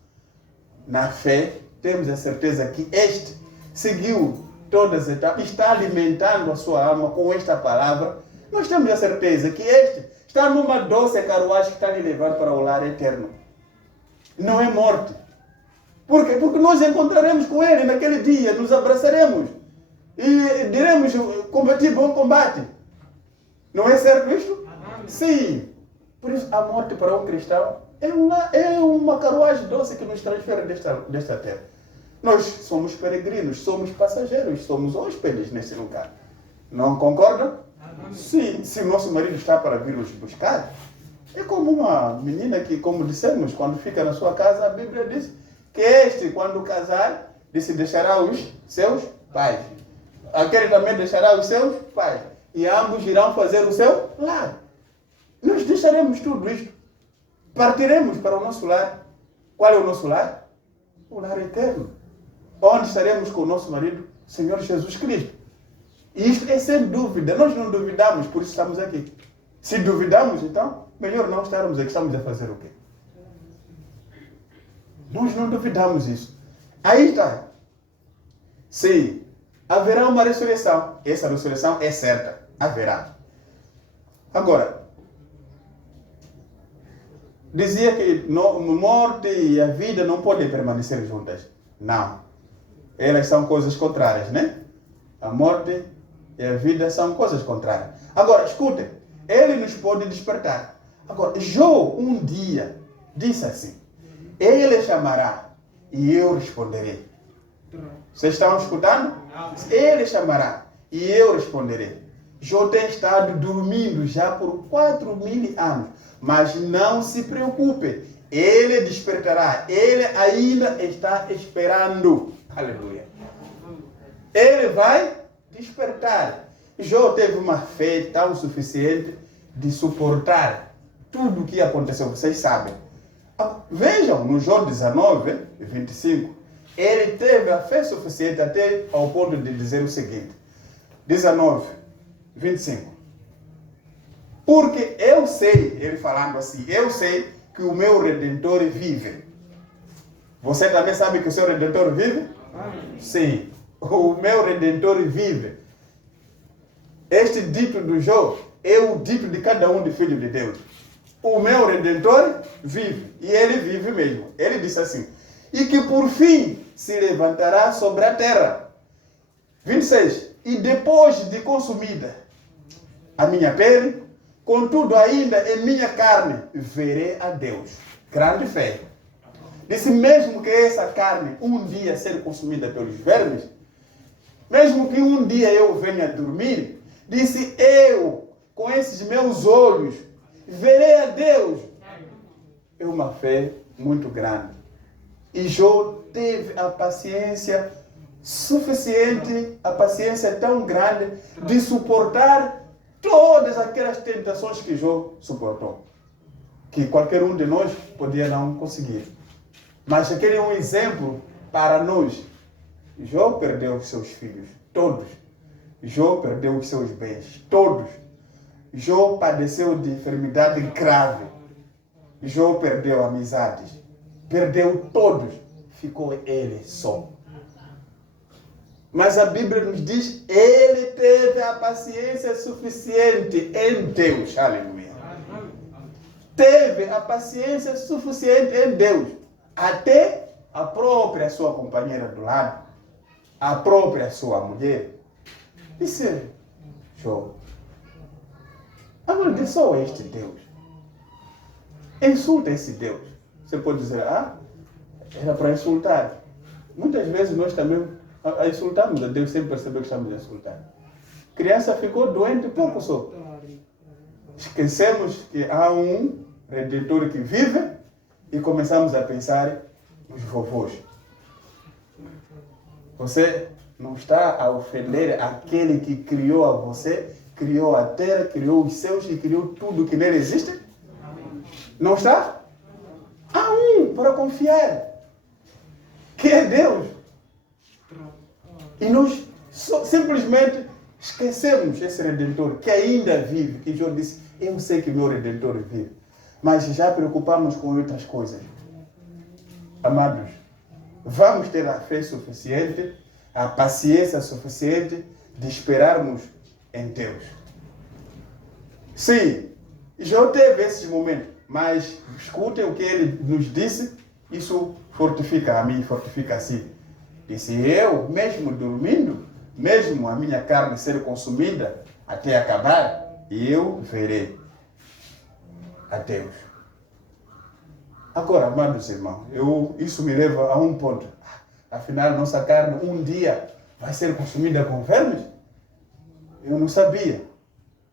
na fé, temos a certeza que este seguiu todas as etapas, está alimentando a sua alma com esta palavra. Nós temos a certeza que este está numa doce carruagem que está lhe levando para o lar eterno. Não é morte. Por quê? Porque nós encontraremos com ele naquele dia, nos abraçaremos e diremos, combati bom combate. Não é certo isto? Sim. Por isso, a morte para um cristão é uma carruagem doce que nos transfere desta terra. Nós somos peregrinos, somos passageiros, somos hóspedes nesse lugar. Não concordam? Sim. Se o nosso marido está para vir nos buscar, é como uma menina que, como dissemos, quando fica na sua casa, a Bíblia diz que este, quando casar, deixará os seus pais. Aquele também deixará os seus pais. E ambos irão fazer o seu lar. Nós deixaremos tudo isto. Partiremos para o nosso lar. Qual é o nosso lar? O lar eterno. Onde estaremos com o nosso marido, Senhor Jesus Cristo. E isto é sem dúvida. Nós não duvidamos, por isso estamos aqui. Se duvidamos, então, melhor não estarmos aqui. Estamos a fazer o quê? Nós não duvidamos isso. Aí está. Sim, haverá uma ressurreição. Essa ressurreição é certa. Haverá. Agora, dizia que a morte e a vida não podem permanecer juntas. Não. Elas são coisas contrárias, né? A morte e a vida são coisas contrárias. Agora, escutem. Ele nos pode despertar. Agora, Jó um dia disse assim: ele chamará e eu responderei. Vocês estão escutando? Ele chamará e eu responderei. Jó tem estado dormindo já por 4.000 anos. Mas não se preocupe. Ele despertará. Ele ainda está esperando. Aleluia. Ele vai despertar. Jó teve uma fé tão suficiente de suportar tudo o que aconteceu. Vocês sabem. Vejam, no Jó 19, 25, ele teve a fé suficiente até ao ponto de dizer o seguinte. 19, 25. Porque eu sei, ele falando assim, eu sei que o meu Redentor vive. Você também sabe que o seu Redentor vive? Sim. O meu Redentor vive. Este dito do Jó é o dito de cada um de filho de Deus. O meu Redentor vive. E ele vive mesmo. Ele disse assim: e que por fim se levantará sobre a terra. 26. E depois de consumida a minha pele, contudo ainda em minha carne verei a Deus. Grande fé. Disse, mesmo que essa carne um dia seja consumida pelos vermes, mesmo que um dia eu venha dormir, disse, eu, com esses meus olhos, verei a Deus. É uma fé muito grande. E Jó teve a paciência suficiente, a paciência tão grande de suportar todas aquelas tentações que Jó suportou. Que qualquer um de nós podia não conseguir. Mas aquele é um exemplo para nós. Jó perdeu os seus filhos, todos. Jó perdeu os seus bens, todos. Jó padeceu de enfermidade grave. Jó perdeu amizades. Perdeu todos. Ficou ele só. Mas a Bíblia nos diz, ele teve a paciência suficiente em Deus. Aleluia. Teve a paciência suficiente em Deus. Até a própria sua companheira do lado, a própria sua mulher, disse, Jó, amaldiçoa este Deus. Insulta esse Deus. Você pode dizer, era para insultar. Muitas vezes nós também insultamos a Deus sem perceber que estamos a insultar. A criança ficou doente pouco só. Esquecemos que há um Redentor que vive e começamos a pensar nos vovôs. Você não está a ofender aquele que criou a você criou a terra, criou os céus e criou tudo que nele existe? Não está? Há um para confiar, que é Deus. E nós simplesmente esquecemos esse Redentor que ainda vive, que João disse, eu sei que meu Redentor vive. Mas já preocupamos com outras coisas. Amados, vamos ter a fé suficiente, a paciência suficiente de esperarmos em Deus. Sim, João teve esses momentos, mas escutem o que ele nos disse, isso fortifica a mim, fortifica a si. Disse, eu, mesmo dormindo, mesmo a minha carne ser consumida até acabar, eu verei a Deus. Agora, amados irmãos, isso me leva a um ponto. Afinal, nossa carne um dia vai ser consumida com vermes? Eu não sabia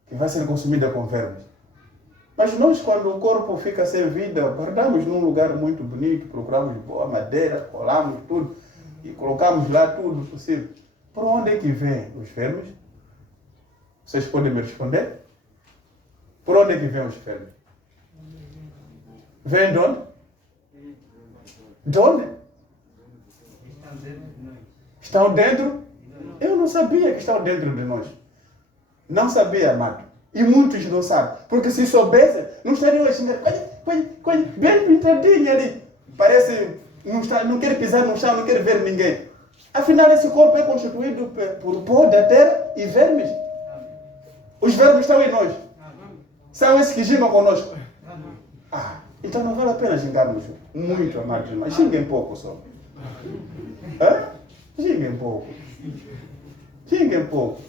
que vai ser consumida com vermes. Mas nós, quando o corpo fica sem vida, guardamos num lugar muito bonito, procuramos boa madeira, colamos tudo e colocamos lá tudo possível. Por onde é que vêm os vermes? Vocês podem me responder? Por onde é que vêm os vermes? Vêm de onde? De onde? Estão dentro? Eu não sabia que estão dentro de nós. Não sabia, amado. E muitos não sabem. Porque se soubessem, não estariam a xingar. Bem pintadinho ali. Parece, não quer pisar no chão, não quer ver ninguém. Afinal, esse corpo é constituído por pó da terra e vermes. Os vermes estão em nós. São esses que gingam conosco. Então não vale a pena xingarmos muito, amados irmãos. Xinguem pouco só. Xinguem pouco. Xinguem pouco.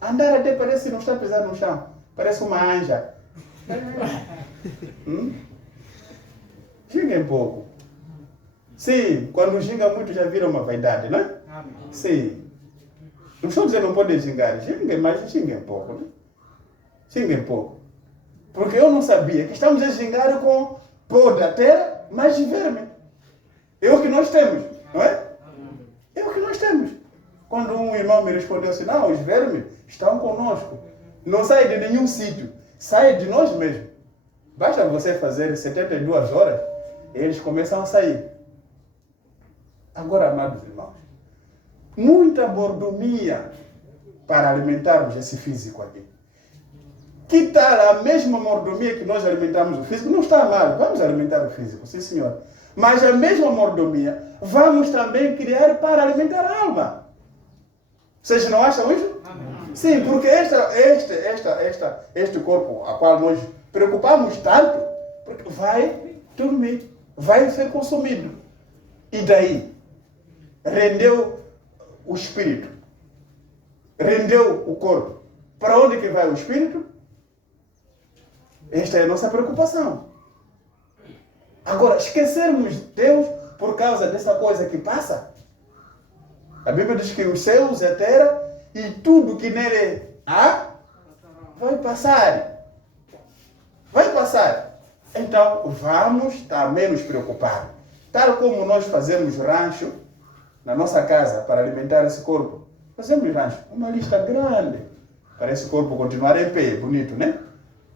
Andar até parece que não está a pisar no chão. Parece uma anja. Xinguem pouco. Sim, quando xinga muito já vira uma vaidade, né? Sim. Não estou dizendo que não podem xingar. Xinguem, mas xinguem pouco, né? Xinguem pouco. Porque eu não sabia que estamos a xingar com pó da terra, mas de verme. É o que nós temos, não é? É o que nós temos. Quando um irmão me respondeu assim, não, os vermes estão conosco. Não saem de nenhum sítio. Saem de nós mesmos. Basta você fazer 72 horas, eles começam a sair. Agora, amados irmãos, muita mordomia para alimentarmos esse físico aqui. Que tal a mesma mordomia que nós alimentamos o físico? Não está mal, vamos alimentar o físico, sim senhor. Mas a mesma mordomia vamos também criar para alimentar a alma. Vocês não acham isso? Amém. Sim, porque este corpo a qual nós preocupamos tanto, porque vai dormir, vai ser consumido. E daí? Rendeu o espírito. Rendeu o corpo. Para onde que vai o espírito? Esta é a nossa preocupação. Agora, esquecermos Deus por causa dessa coisa que passa? A Bíblia diz que os céus e a terra e tudo que nele há vai passar. Vai passar. Então, vamos também nos preocupar. Tal como nós fazemos rancho na nossa casa para alimentar esse corpo. Fazemos rancho. Uma lista grande para esse corpo continuar em pé. Bonito, né?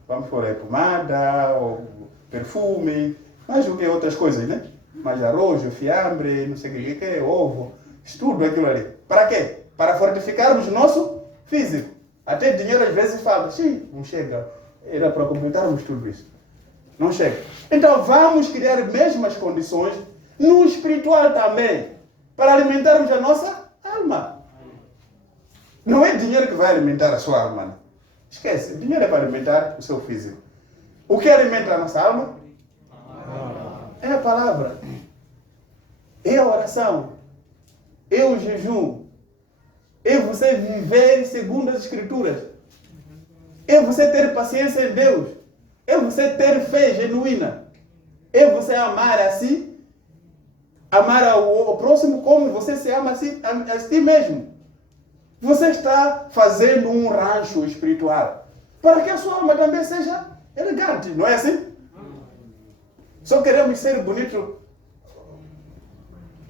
Vamos por aí pomada, ou perfume, mais do que outras coisas, né? Mais arroz, fiambre, não sei o que, ovo, tudo aquilo ali. Para quê? Para fortificarmos o nosso físico. Até dinheiro às vezes fala, sim, não chega. Era para completarmos tudo isso. Não chega. Então vamos criar as mesmas condições no espiritual também, para alimentarmos a nossa alma. Não é dinheiro que vai alimentar a sua alma, né? Esquece, dinheiro é para alimentar o seu físico. O que alimenta a nossa alma? É a palavra. É a oração. É o jejum. É você viver segundo as Escrituras. É você ter paciência em Deus. É você ter fé genuína. É você amar a si, amar ao próximo como você se ama a si mesmo. Você está fazendo um rancho espiritual para que a sua alma também seja elegante, não é assim? Só queremos ser bonitos.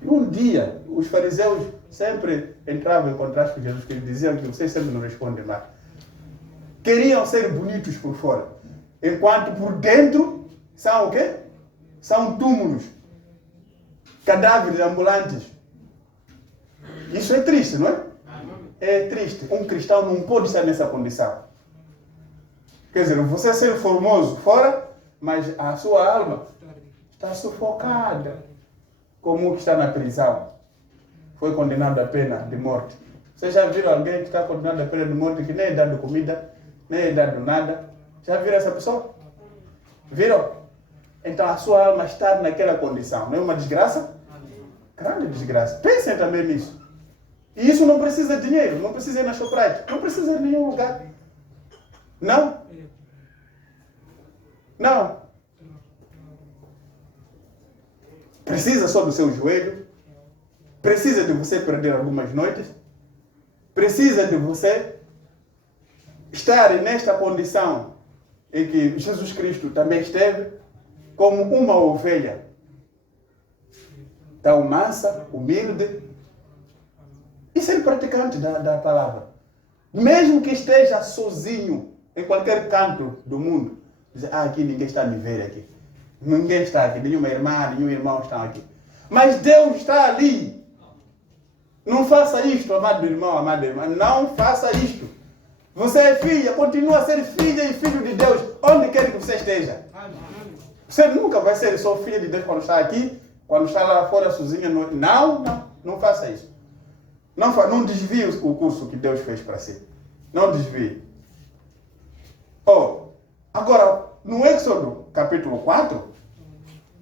Um dia, os fariseus sempre entravam em contraste com Jesus, que eles diziam que vocês sempre não respondem mais. queriam ser bonitos por fora, enquanto por dentro são o quê? São túmulos, cadáveres ambulantes. Isso é triste, não é? É triste. Um cristão não pode estar nessa condição. Quer dizer, você ser formoso fora, mas a sua alma está sufocada, como o que está na prisão. Foi condenado à pena de morte. Vocês já viram alguém que está condenado à pena de morte que nem é dado comida, nem é dado nada? Já viram essa pessoa? Viram? Então a sua alma está naquela condição. Não é uma desgraça? Grande desgraça. Pensem também nisso. E isso não precisa de dinheiro, não precisa ir na Shoprite, não precisa ir em nenhum lugar. Não? Não. Precisa só do seu joelho. Precisa de você perder algumas noites. Precisa de você estar nesta condição em que Jesus Cristo também esteve, como uma ovelha tão mansa, humilde, e ser praticante da palavra. Mesmo que esteja sozinho em qualquer canto do mundo, dizer, aqui ninguém está a me ver aqui. Ninguém está aqui, nenhuma irmã, nenhum irmão está aqui. Mas Deus está ali. Não faça isto, amado irmão, amada irmã. Não faça isto. Você é filha, continua a ser filha e filho de Deus, onde quer que você esteja. Você nunca vai ser só filha de Deus quando está aqui, quando está lá fora sozinha. Não faça isso. Não desvie o curso que Deus fez para si. Não desvie. Agora, no Êxodo, capítulo 4,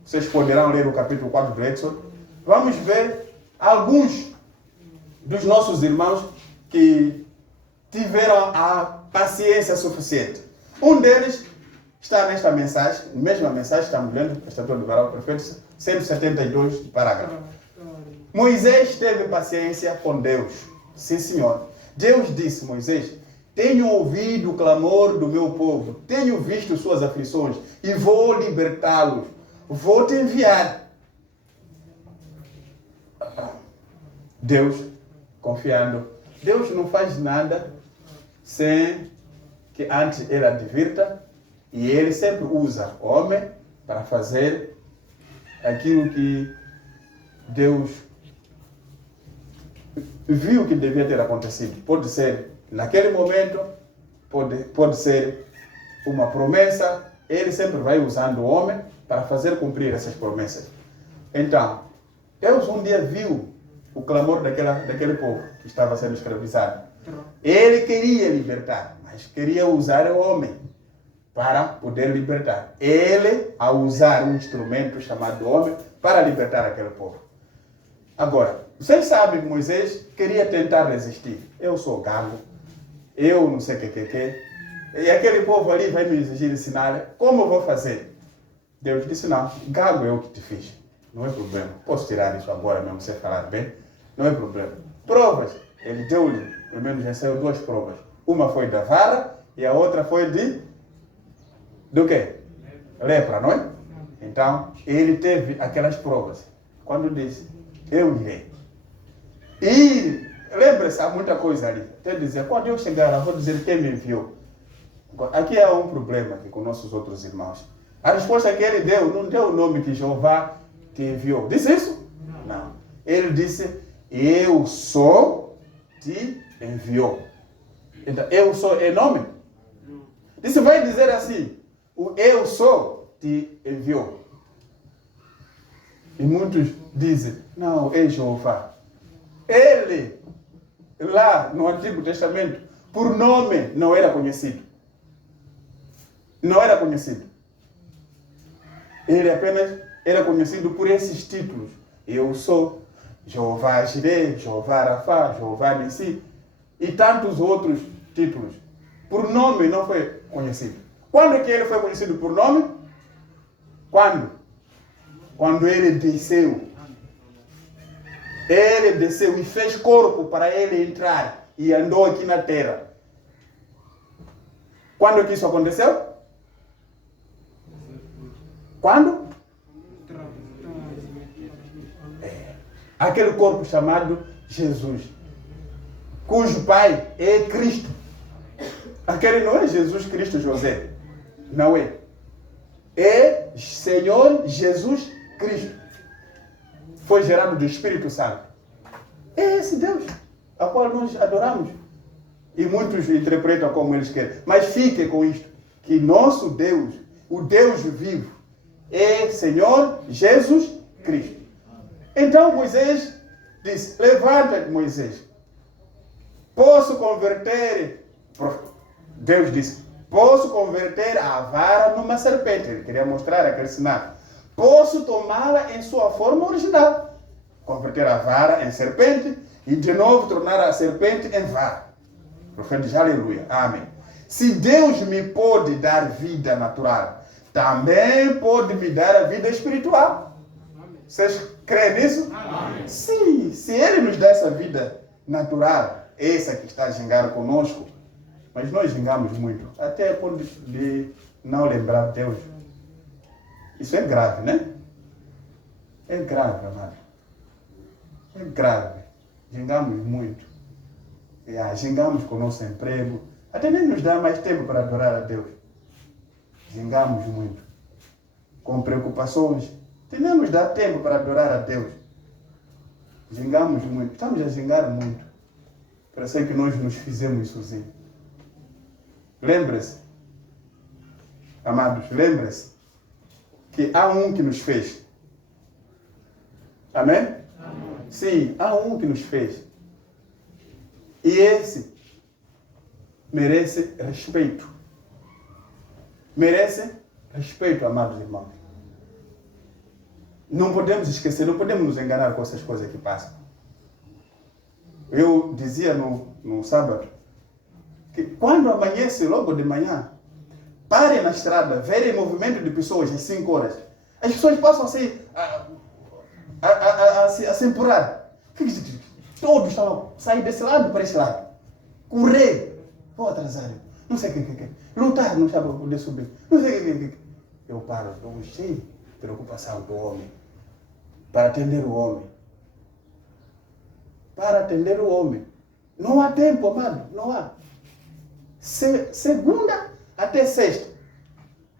vocês poderão ler o capítulo 4 do Êxodo, vamos ver alguns dos nossos irmãos que tiveram a paciência suficiente. Um deles está nesta mensagem, mesma mensagem, estamos lendo, a estatua do varal perfeito, 172 parágrafo. Moisés teve paciência com Deus. Sim, senhor. Deus disse, Moisés, tenho ouvido o clamor do meu povo, tenho visto suas aflições e vou libertá-los. Vou te enviar. Deus, confiando. Deus não faz nada sem que antes ele advirta, e ele sempre usa homem para fazer aquilo que Deus viu que devia ter acontecido. Pode ser naquele momento, pode ser uma promessa. Ele sempre vai usando o homem para fazer cumprir essas promessas. Então, Deus um dia viu o clamor daquele povo que estava sendo escravizado. Ele queria libertar, mas queria usar o homem para poder libertar. Ele, a usar um instrumento chamado homem para libertar aquele povo. Agora, vocês sabem que Moisés queria tentar resistir. Eu sou gago, eu não sei o que. E aquele povo ali vai me exigir ensinar. Como eu vou fazer? Deus disse, não, gago é o que te fiz. Não é problema. Posso tirar isso agora mesmo, você falar bem? Não é problema. Provas. Ele deu-lhe, pelo menos já saiu 2 provas. Uma foi da vara e a outra foi do quê? Lepra, não é? Então, ele teve aquelas provas. Quando disse, eu irei. E lembra-se, há muita coisa ali. Até dizer, quando eu chegar, eu vou dizer quem me enviou. Aqui há um problema aqui com nossos outros irmãos. A resposta que ele deu, não deu o nome que Jeová te enviou. Disse isso? Não. Ele disse, eu sou te enviou. Então, eu sou é nome? Disse, vai dizer assim, o eu sou te enviou. E muitos dizem, não, é Jeová. Ele, lá no Antigo Testamento, por nome não era conhecido. Não era conhecido. Ele apenas era conhecido por esses títulos. Eu sou Jeová Jireh, Jeová Rafá, Jeová Nissi e tantos outros títulos. Por nome não foi conhecido. Quando que ele foi conhecido por nome? Quando? Quando ele desceu. Ele desceu e fez corpo para ele entrar e andou aqui na terra. Quando que isso aconteceu? Quando? Aquele corpo chamado Jesus, cujo pai é Cristo. Aquele não é Jesus Cristo José. Não é. É Senhor Jesus Cristo. Foi gerado do Espírito Santo. É esse Deus a qual nós adoramos. E muitos interpretam como eles querem. Mas fique com isto. Que nosso Deus, o Deus vivo, é Senhor Jesus Cristo. Então Moisés disse, levanta-te, Moisés. Posso converter... Deus disse, posso converter a vara numa serpente. Ele queria mostrar aquele sinal. Posso tomá-la em sua forma original. Converter a vara em serpente e de novo tornar a serpente em vara. O profeta diz, aleluia, amém. Se Deus me pode dar vida natural, também pode me dar a vida espiritual. Vocês creem nisso? Amém. Sim, se Ele nos dá essa vida natural, essa que está a gingar conosco, mas nós gingamos muito, até a ponto de não lembrar Deus. Isso é grave, né? É grave, amado. É grave. Gingamos muito. Gingamos com o nosso emprego. Até nem nos dá mais tempo para adorar a Deus. Gingamos muito. Com preocupações. Até nem nos dá tempo para adorar a Deus. Gingamos muito. Estamos a gingar muito. Parece que nós nos fizemos sozinhos. Lembre-se, amados, lembre-se que há um que nos fez. Amém? Amém? Sim, há um que nos fez. E esse merece respeito. Merece respeito, amados irmãos. Não podemos esquecer, não podemos nos enganar com essas coisas que passam. Eu dizia no sábado, que quando amanhece logo de manhã, parem na estrada, verem movimento de pessoas às 5 horas. As pessoas passam assim, a se empurrar. Todos estão a sair desse lado para esse lado. Correr. Vou atrasar. Não sei o que. Lutar, não sabe poder subir. Não sei o que. Eu paro, estou cheio de preocupação do homem. Para atender o homem. Para atender o homem. Não há tempo, amado. Não há. Segunda até sexta,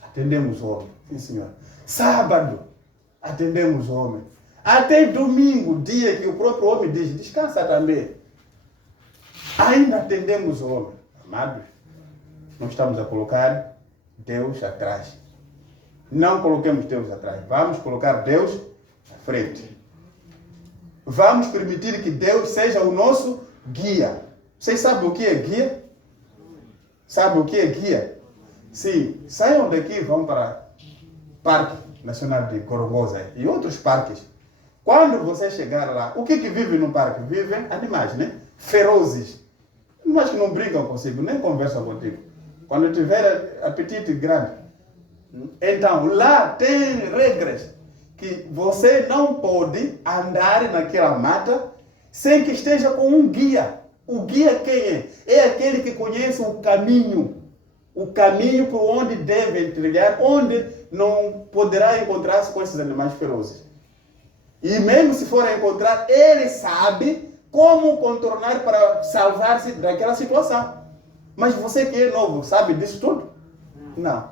atendemos o homem. Sim, senhor. Sábado, atendemos o homem. Até domingo, dia que o próprio homem diz, descansa também. Ainda atendemos o homem. Amados, não estamos a colocar Deus atrás. Não coloquemos Deus atrás. Vamos colocar Deus à frente. Vamos permitir que Deus seja o nosso guia. Vocês sabem o que é guia? Sabe o que é guia? Sim, saiam daqui e vão para o Parque Nacional de Gorongosa e outros parques. Quando você chegar lá, o que vive no parque? Vivem animais, né? Ferozes. Animais que não brincam consigo, nem conversam contigo. Quando tiver apetite grande. Então, lá tem regras que você não pode andar naquela mata sem que esteja com um guia. O guia quem é? É aquele que conhece o caminho por onde deve trilhar, onde não poderá encontrar-se com esses animais ferozes. E mesmo se for a encontrar, ele sabe como contornar para salvar-se daquela situação. Mas você que é novo, sabe disso tudo? Não.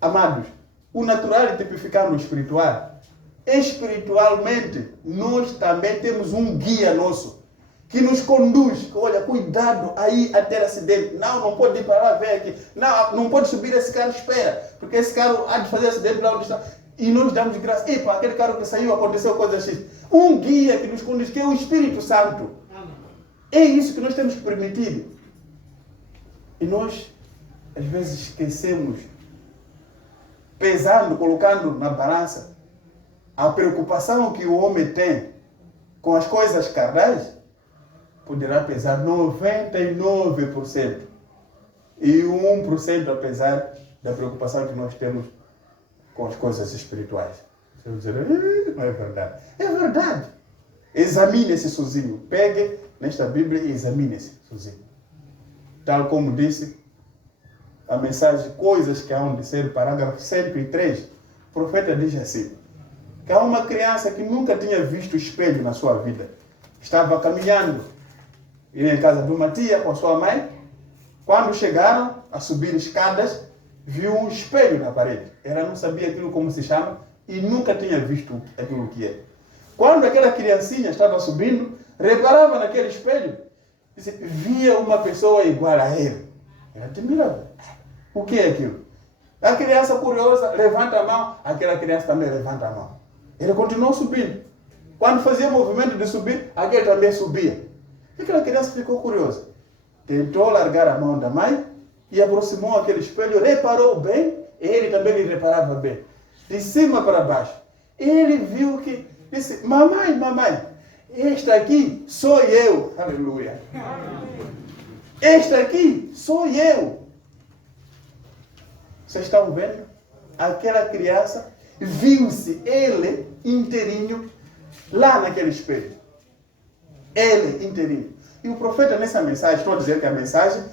Amados, o natural é tipificar no espiritual. Espiritualmente, nós também temos um guia nosso que nos conduz. Olha, cuidado aí a ter acidente. Não pode ir para lá, vem aqui. Não pode subir esse carro, espera. Porque esse carro há de fazer acidente lá onde está. E nós damos graça. Epa, aquele carro que saiu, aconteceu coisa X. Um guia que nos conduz, que é o Espírito Santo. É isso que nós temos que permitir. E nós, às vezes, esquecemos, pesando, colocando na balança, a preocupação que o homem tem com as coisas carnais, poderá pesar 99% e 1% apesar da preocupação que nós temos com as coisas espirituais. Você vai dizer, não é verdade. É verdade. Examine-se sozinho. Pegue nesta Bíblia e examine-se sozinho. Tal como disse a mensagem, coisas que hão de ser, parágrafo 103, o profeta diz assim, que há uma criança que nunca tinha visto espelho na sua vida. Estava caminhando, ia em casa de uma tia com a sua mãe, Quando chegaram a subir escadas, viu um espelho na parede. Ela não sabia aquilo como se chama e nunca tinha visto aquilo que é. Quando aquela criancinha estava subindo, reparava naquele espelho, via uma pessoa igual a ele. Ela admirava. O que é aquilo? A criança curiosa levanta a mão, aquela criança também levanta a mão. Ele continuou subindo. Quando fazia o movimento de subir, aquele também subia. Aquela criança ficou curiosa. Tentou largar a mão da mãe e aproximou aquele espelho, reparou bem, ele também lhe reparava bem. De cima para baixo. Ele viu que, disse, mamãe, esta aqui sou eu. Aleluia. Esta aqui sou eu. Vocês estão vendo? Aquela criança viu-se ele inteirinho lá naquele espelho. Ele inteirinho. E o profeta nessa mensagem, estou a dizer que a mensagem,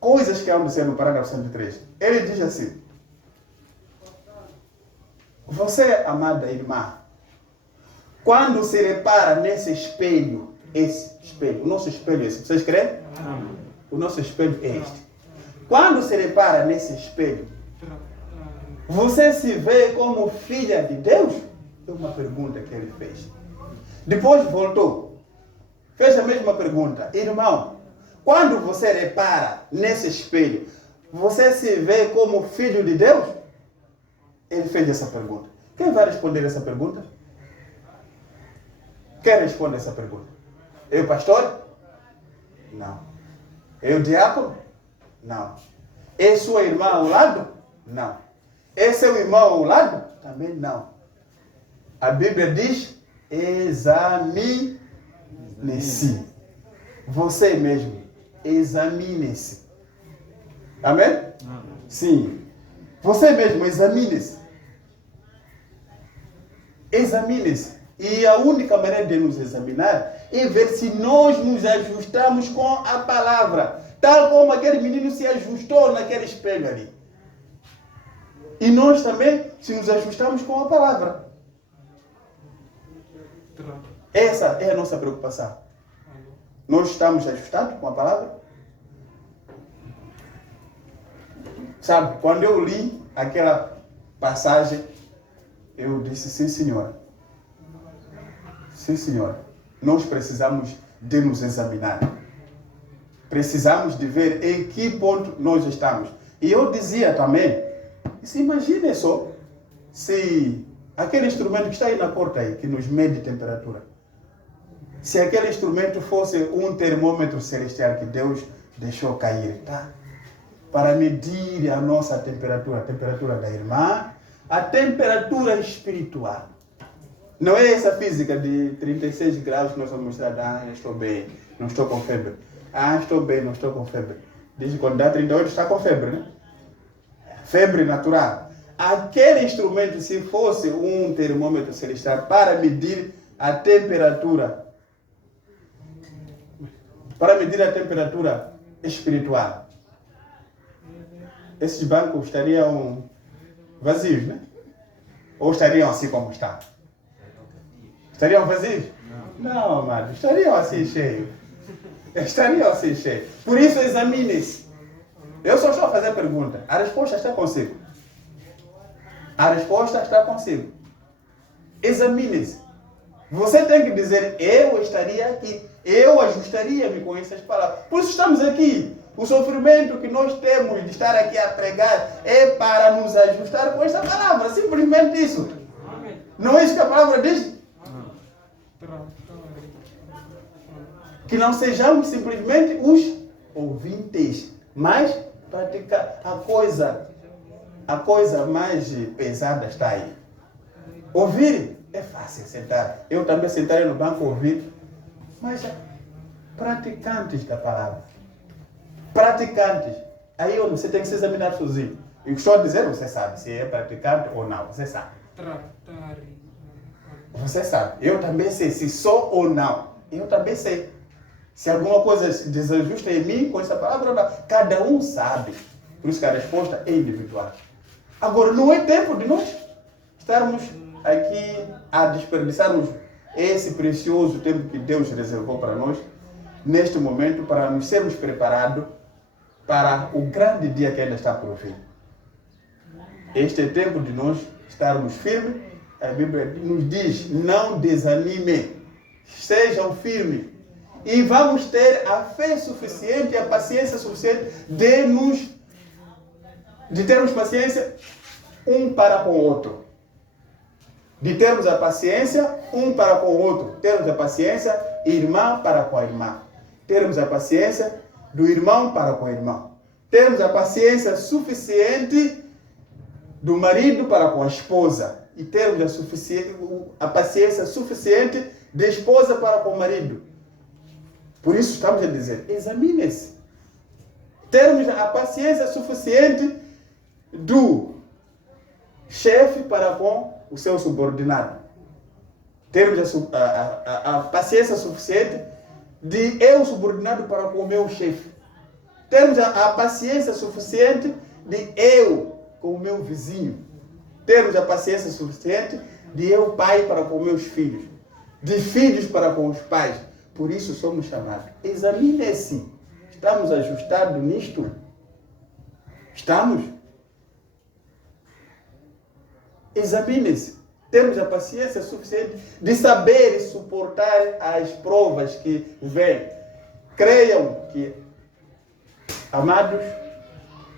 coisas que hão de ser no parágrafo 103. Ele diz assim: você, amada irmã, quando se repara nesse espelho, esse espelho, o nosso espelho é esse, vocês creem? O nosso espelho é este. Quando se repara nesse espelho, você se vê como filha de Deus? É uma pergunta que ele fez. Depois voltou. Fez a mesma pergunta. Irmão, quando você repara nesse espelho, você se vê como filho de Deus? Ele fez essa pergunta. Quem vai responder essa pergunta? Quem responde essa pergunta? Eu, pastor? Não. Eu, diácono? Não. É sua irmã ao lado? Não. É seu irmão ao lado? Também não. A Bíblia diz, examine-se. Você mesmo, examine-se. Amém? Sim. Você mesmo, examine-se. Examine-se. E a única maneira de nos examinar é ver se nós nos ajustamos com a palavra. Tal como aquele menino se ajustou naquele espelho ali. E nós também, se nos ajustamos com a palavra. Essa é a nossa preocupação. Nós estamos ajustados com a palavra? Sabe, quando eu li aquela passagem, eu disse, sim, senhora. Sim, senhora. Nós precisamos de nos examinar. Precisamos de ver em que ponto nós estamos. E eu dizia também, imagine só, se aquele instrumento que está aí na porta aí, que nos mede temperatura, se aquele instrumento fosse um termômetro celestial que Deus deixou cair, tá? Para medir a nossa temperatura, a temperatura da irmã, a temperatura espiritual. Não é essa física de 36 graus que nós vamos mostrar, estou bem, não estou com febre. Estou bem, não estou com febre. Diz que quando dá 38 está com febre, né? Febre natural. Aquele instrumento, se fosse um termômetro celestial para medir a temperatura, espiritual, esses bancos estariam vazios, né? Ou estariam assim como estão? Estariam vazios? Não, amado, estariam assim cheios. Estariam assim cheios. Por isso, examine-se. Eu só estou a fazer a pergunta. A resposta está consigo. A resposta está consigo. Examine-se. Você tem que dizer, eu estaria aqui. Eu ajustaria-me com essas palavras. Por isso estamos aqui. O sofrimento que nós temos de estar aqui a pregar é para nos ajustar com essa palavra. Simplesmente isso. Não é isso que a palavra diz? Que não sejamos simplesmente os ouvintes, mas praticar a coisa mais pesada está aí. Ouvir é fácil, sentar. Eu também sentarei no banco ouvir, mas praticantes da palavra. Praticantes. Aí você tem que se examinar sozinho. E o que estou a dizer, você sabe se é praticante ou não, você sabe. Você sabe. Eu também sei se sou ou não. Eu também sei. Se alguma coisa se desajusta em mim com essa palavra, não. Cada um sabe. Por isso que a resposta é individual. Agora, não é tempo de nós estarmos aqui a desperdiçarmos esse precioso tempo que Deus reservou para nós, neste momento, para nos sermos preparados para o grande dia que ainda está por vir. Este é tempo de nós estarmos firmes. A Bíblia nos diz, não desanimem, sejam firmes. E vamos ter a fé suficiente e a paciência suficiente de termos paciência um para com o outro. De termos a paciência um para com o outro. Termos a paciência irmão para com a irmã. Termos a paciência do irmão para com o irmão. Termos a paciência suficiente do marido para com a esposa. E termos a paciência suficiente da esposa para com o marido. Por isso estamos a dizer, examine-se. Termos a paciência suficiente do chefe para com o seu subordinado. Termos a paciência suficiente de eu subordinado para com o meu chefe. Termos a paciência suficiente de eu com o meu vizinho. Termos a paciência suficiente de eu pai para com meus filhos. De filhos para com os pais. Por isso somos chamados. Examine-se. Estamos ajustados nisto? Estamos? Examine-se. Temos a paciência suficiente de saber suportar as provas que vêm. Creiam que, amados,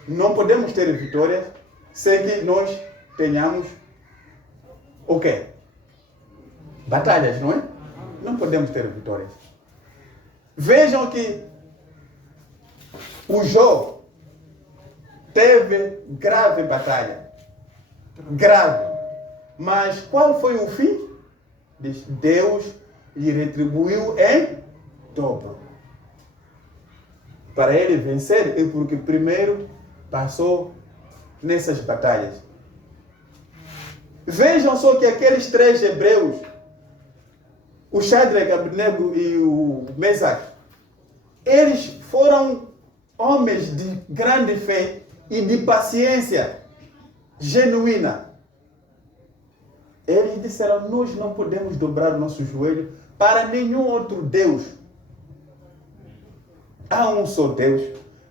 não podemos ter vitória sem que nós tenhamos o quê? Batalhas, não é? Não podemos ter vitórias. Vejam que o Jó teve grave batalha. Grave. Mas qual foi o fim? Deus lhe retribuiu em dobro. Para ele vencer é porque primeiro passou nessas batalhas. Vejam só que aqueles 3 hebreus, o Shadraque, Abednego e o Mesaque, eles foram homens de grande fé e de paciência genuína. Eles disseram, nós não podemos dobrar o nosso joelho para nenhum outro Deus. Há um só Deus,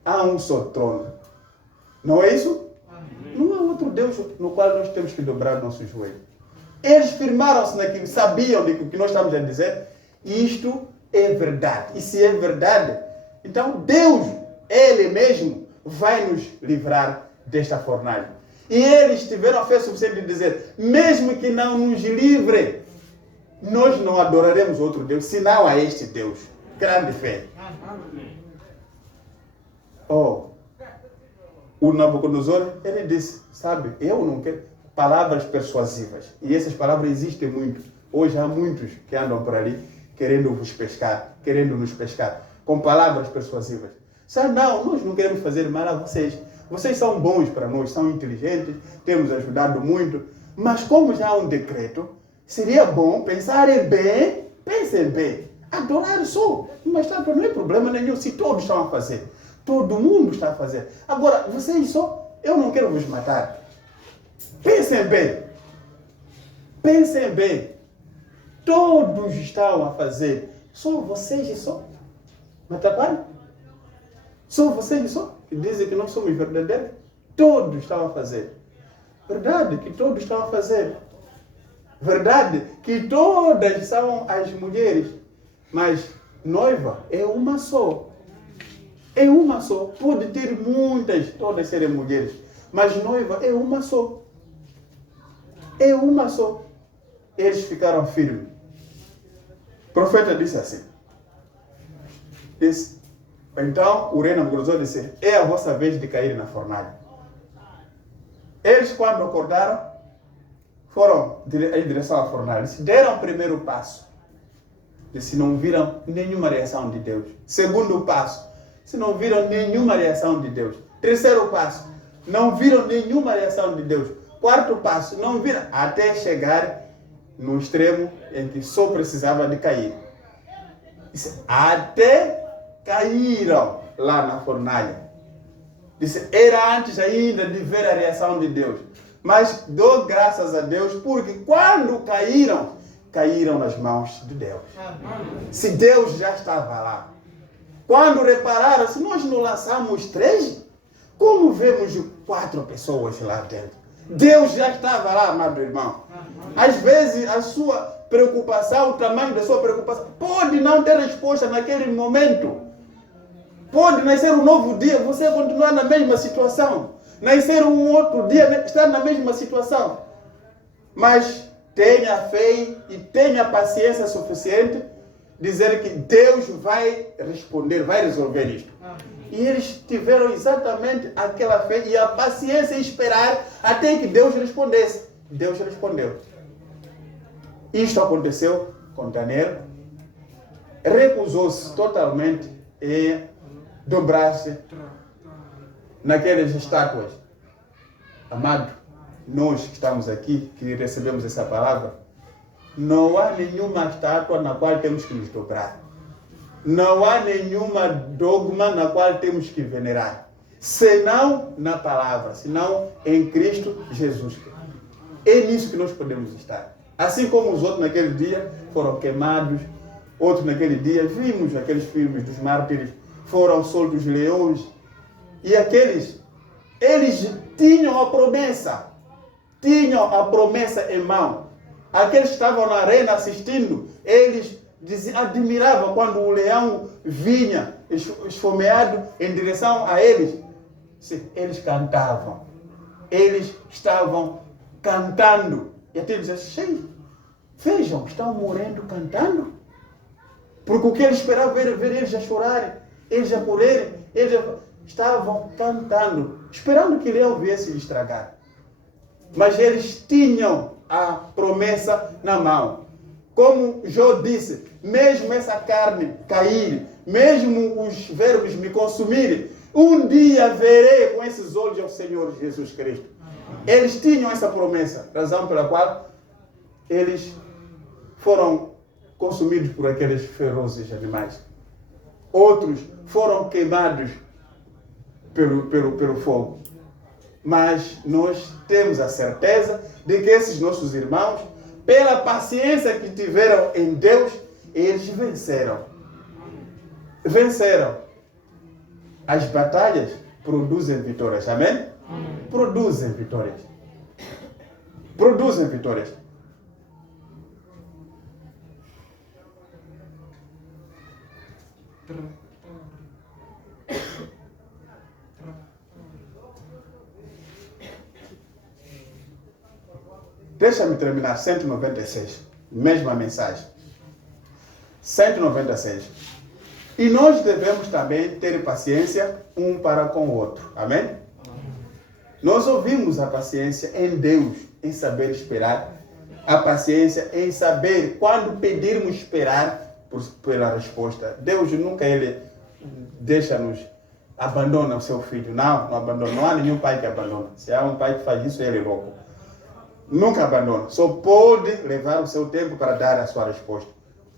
há um só trono. Não é isso? Não há outro Deus no qual nós temos que dobrar o nosso joelho. Eles firmaram-se naquilo, sabiam do que nós estamos a dizer. Isto é verdade. E se é verdade, então Deus, Ele mesmo, vai nos livrar desta fornalha. E eles tiveram a fé suficiente de dizer, mesmo que não nos livre, nós não adoraremos outro Deus, senão a este Deus. Grande fé. Oh, o Nabucodonosor, ele disse, sabe, eu não quero palavras persuasivas. E essas palavras existem muito. Hoje há muitos que andam por ali querendo nos pescar, com palavras persuasivas. Sabe, não, nós não queremos fazer mal a vocês. Vocês são bons para nós, são inteligentes, temos ajudado muito. Mas como já há um decreto, seria bom pensarem bem, pensem bem. Adorar só. Mas não é problema nenhum se todos estão a fazer. Todo mundo está a fazer. Agora, vocês só, eu não quero vos matar. Pensem bem. Pensem bem. Todos estão a fazer. Só vocês e só. Mas trabalho? Só vocês e só? Que dizem que nós somos verdadeiros? Todos estão a fazer. Verdade que todos estão a fazer. Verdade que todas são as mulheres. Mas noiva é uma só. É uma só. Pode ter muitas, todas serem mulheres. Mas noiva é uma só. É uma só. Eles ficaram firmes. O profeta disse assim. Disse, então o rei Nabucodonosor disse, é a vossa vez de cair na fornalha. Eles quando acordaram, foram em direção à fornalha. Deram o primeiro passo. Disse, não viram nenhuma reação de Deus. Segundo passo, se não viram nenhuma reação de Deus. Terceiro passo, não viram nenhuma reação de Deus. Quarto passo, não viram, até chegar no extremo em que só precisava de cair. Disse, até caíram lá na fornalha. Disse, era antes ainda de ver a reação de Deus. Mas dou graças a Deus, porque quando caíram, caíram nas mãos de Deus. Se Deus já estava lá, Quando repararam, se nós não lançamos 3, como vemos 4 pessoas lá dentro? Deus já estava lá, amado irmão. Às vezes a sua preocupação, o tamanho da sua preocupação, pode não ter resposta naquele momento. Pode nascer um novo dia, você continuar na mesma situação. Nascer um outro dia, estar na mesma situação. Mas tenha fé e tenha paciência suficiente dizer que Deus vai responder, vai resolver isto. E eles tiveram exatamente aquela fé e a paciência em esperar até que Deus respondesse. Deus respondeu. Isto aconteceu com Daniel. Recusou-se totalmente em dobrar-se naquelas estátuas. Amado, nós que estamos aqui, que recebemos essa palavra, não há nenhuma estátua na qual temos que nos dobrar. Não há nenhuma dogma na qual temos que venerar. Senão na palavra, senão em Cristo Jesus. É nisso que nós podemos estar. Assim como os outros naquele dia foram queimados, outros naquele dia, vimos aqueles filmes dos mártires, foram soltos leões. E aqueles, eles tinham a promessa em mão. Aqueles que estavam na arena assistindo, eles admiravam quando o leão vinha esfomeado em direção a eles. Eles cantavam. Eles estavam cantando. E até eles diziam, vejam, estão morrendo cantando. Porque o que eles esperavam ver eles a chorarem, eles a correrem, estavam cantando, esperando que o leão viesse estragar. Mas eles tinham a promessa na mão. Como Jó disse, mesmo essa carne cair, mesmo os vermes me consumirem, um dia verei com esses olhos ao Senhor Jesus Cristo. Eles tinham essa promessa, razão pela qual eles foram consumidos por aqueles ferozes animais. Outros foram queimados pelo fogo. Mas nós temos a certeza de que esses nossos irmãos, pela paciência que tiveram em Deus, eles venceram. Venceram. As batalhas produzem vitórias. Amém? Produzem vitórias. Produzem vitórias. Deixa-me terminar 196, mesma mensagem. 196. E nós devemos também ter paciência um para com o outro. Amém? Nós ouvimos a paciência em Deus, em saber esperar. A paciência em saber quando pedirmos esperar pela resposta. Deus nunca deixa-nos, abandona o seu filho. Não abandona. Não há nenhum pai que abandona. Se há um pai que faz isso, ele é louco. Nunca abandona. Só pode levar o seu tempo para dar a sua resposta.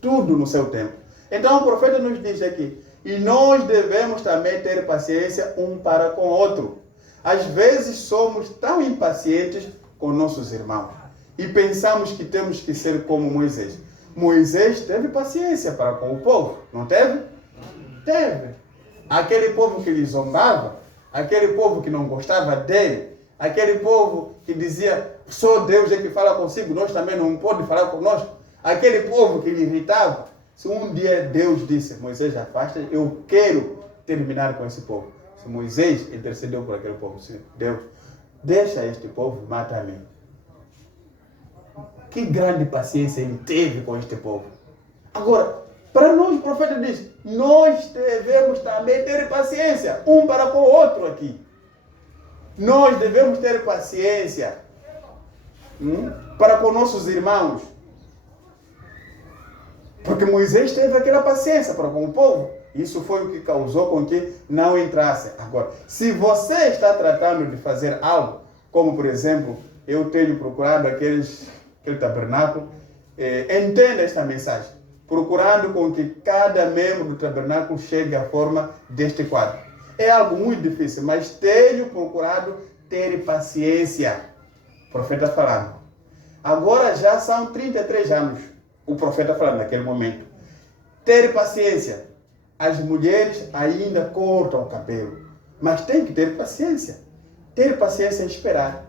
Tudo no seu tempo. Então o profeta nos diz aqui, e nós devemos também ter paciência um para com o outro. Às vezes somos tão impacientes com nossos irmãos e pensamos que temos que ser como Moisés. Moisés teve paciência para com o povo, não teve? Teve. Aquele povo que lhe zombava, aquele povo que não gostava dele, aquele povo que dizia, só Deus é que fala consigo, nós também não podemos falar conosco. Aquele povo que lhe irritava. Se um dia Deus disse, Moisés, afasta, eu quero terminar com esse povo. Se Moisés intercedeu por aquele povo, se Deus, deixa este povo, mata a mim. Que grande paciência ele teve com este povo. Agora, para nós, o profeta diz, nós devemos também ter paciência, um para com o outro aqui. Nós devemos ter paciência para com nossos irmãos. Porque Moisés teve aquela paciência para com o povo. Isso foi o que causou com que não entrasse. Agora, se você está tratando de fazer algo, como por exemplo, eu tenho procurado aquele tabernáculo, entenda esta mensagem. Procurando com que cada membro do tabernáculo chegue à forma deste quadro. É algo muito difícil, mas tenho procurado ter paciência. O profeta falando. Agora já são 33 anos. O profeta falando naquele momento. Ter paciência. as mulheres ainda cortam o cabelo, mas tem que ter paciência. Ter paciência em esperar.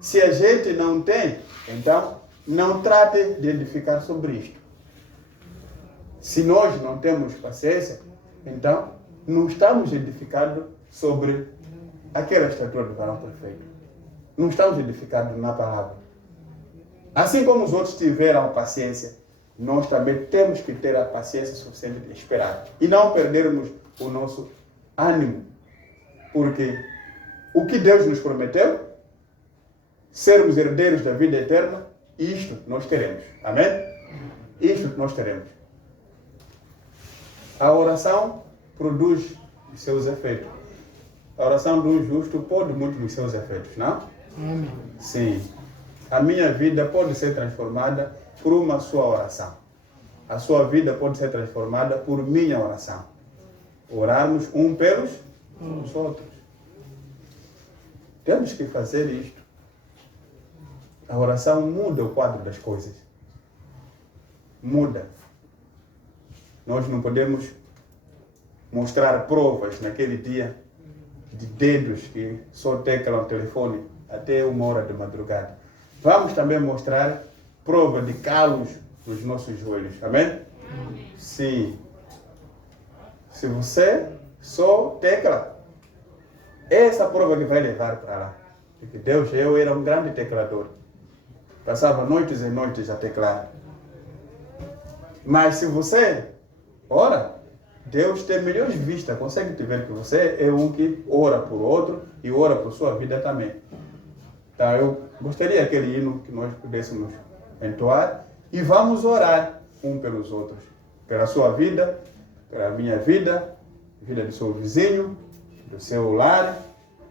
Se a gente não tem, então não trate de edificar sobre isto. Se nós não temos paciência, então não estamos edificando sobre aquela estatura do varão perfeito. Não estamos edificando na palavra. Assim como os outros tiveram paciência, nós também temos que ter a paciência suficiente de esperar. E não perdermos o nosso ânimo. Porque o que Deus nos prometeu, sermos herdeiros da vida eterna, isto nós teremos. Amém? Isto nós teremos. A oração produz os seus efeitos. A oração do justo pode muito nos seus efeitos, não? Amém. Sim. A minha vida pode ser transformada por uma sua oração. A sua vida pode ser transformada por minha oração. Orarmos um pelos outros. Temos que fazer isto. A oração muda o quadro das coisas. Muda. Nós não podemos mostrar provas naquele dia de dedos que só teclam o telefone até 1h da madrugada. Vamos também mostrar prova de calos nos nossos joelhos. Amém? Amém. Sim. Se você só tecla, essa prova que vai levar para lá. Porque Deus, eu era um grande teclador. Passava noites e noites a teclar. Mas se você ora, Deus tem milhões de vistas, consegue te ver que você é um que ora por outro e ora por sua vida também. Então eu gostaria aquele hino que nós pudéssemos entoar e vamos orar um pelos outros. Pela sua vida, pela minha vida, vida do seu vizinho, do seu lar,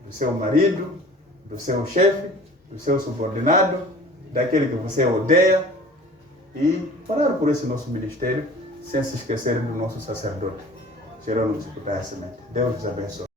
do seu marido, do seu chefe, do seu subordinado, daquele que você odeia e orar por esse nosso ministério sem se esquecer do nosso sacerdote. Jerônimo Semente. Deus nos abençoe.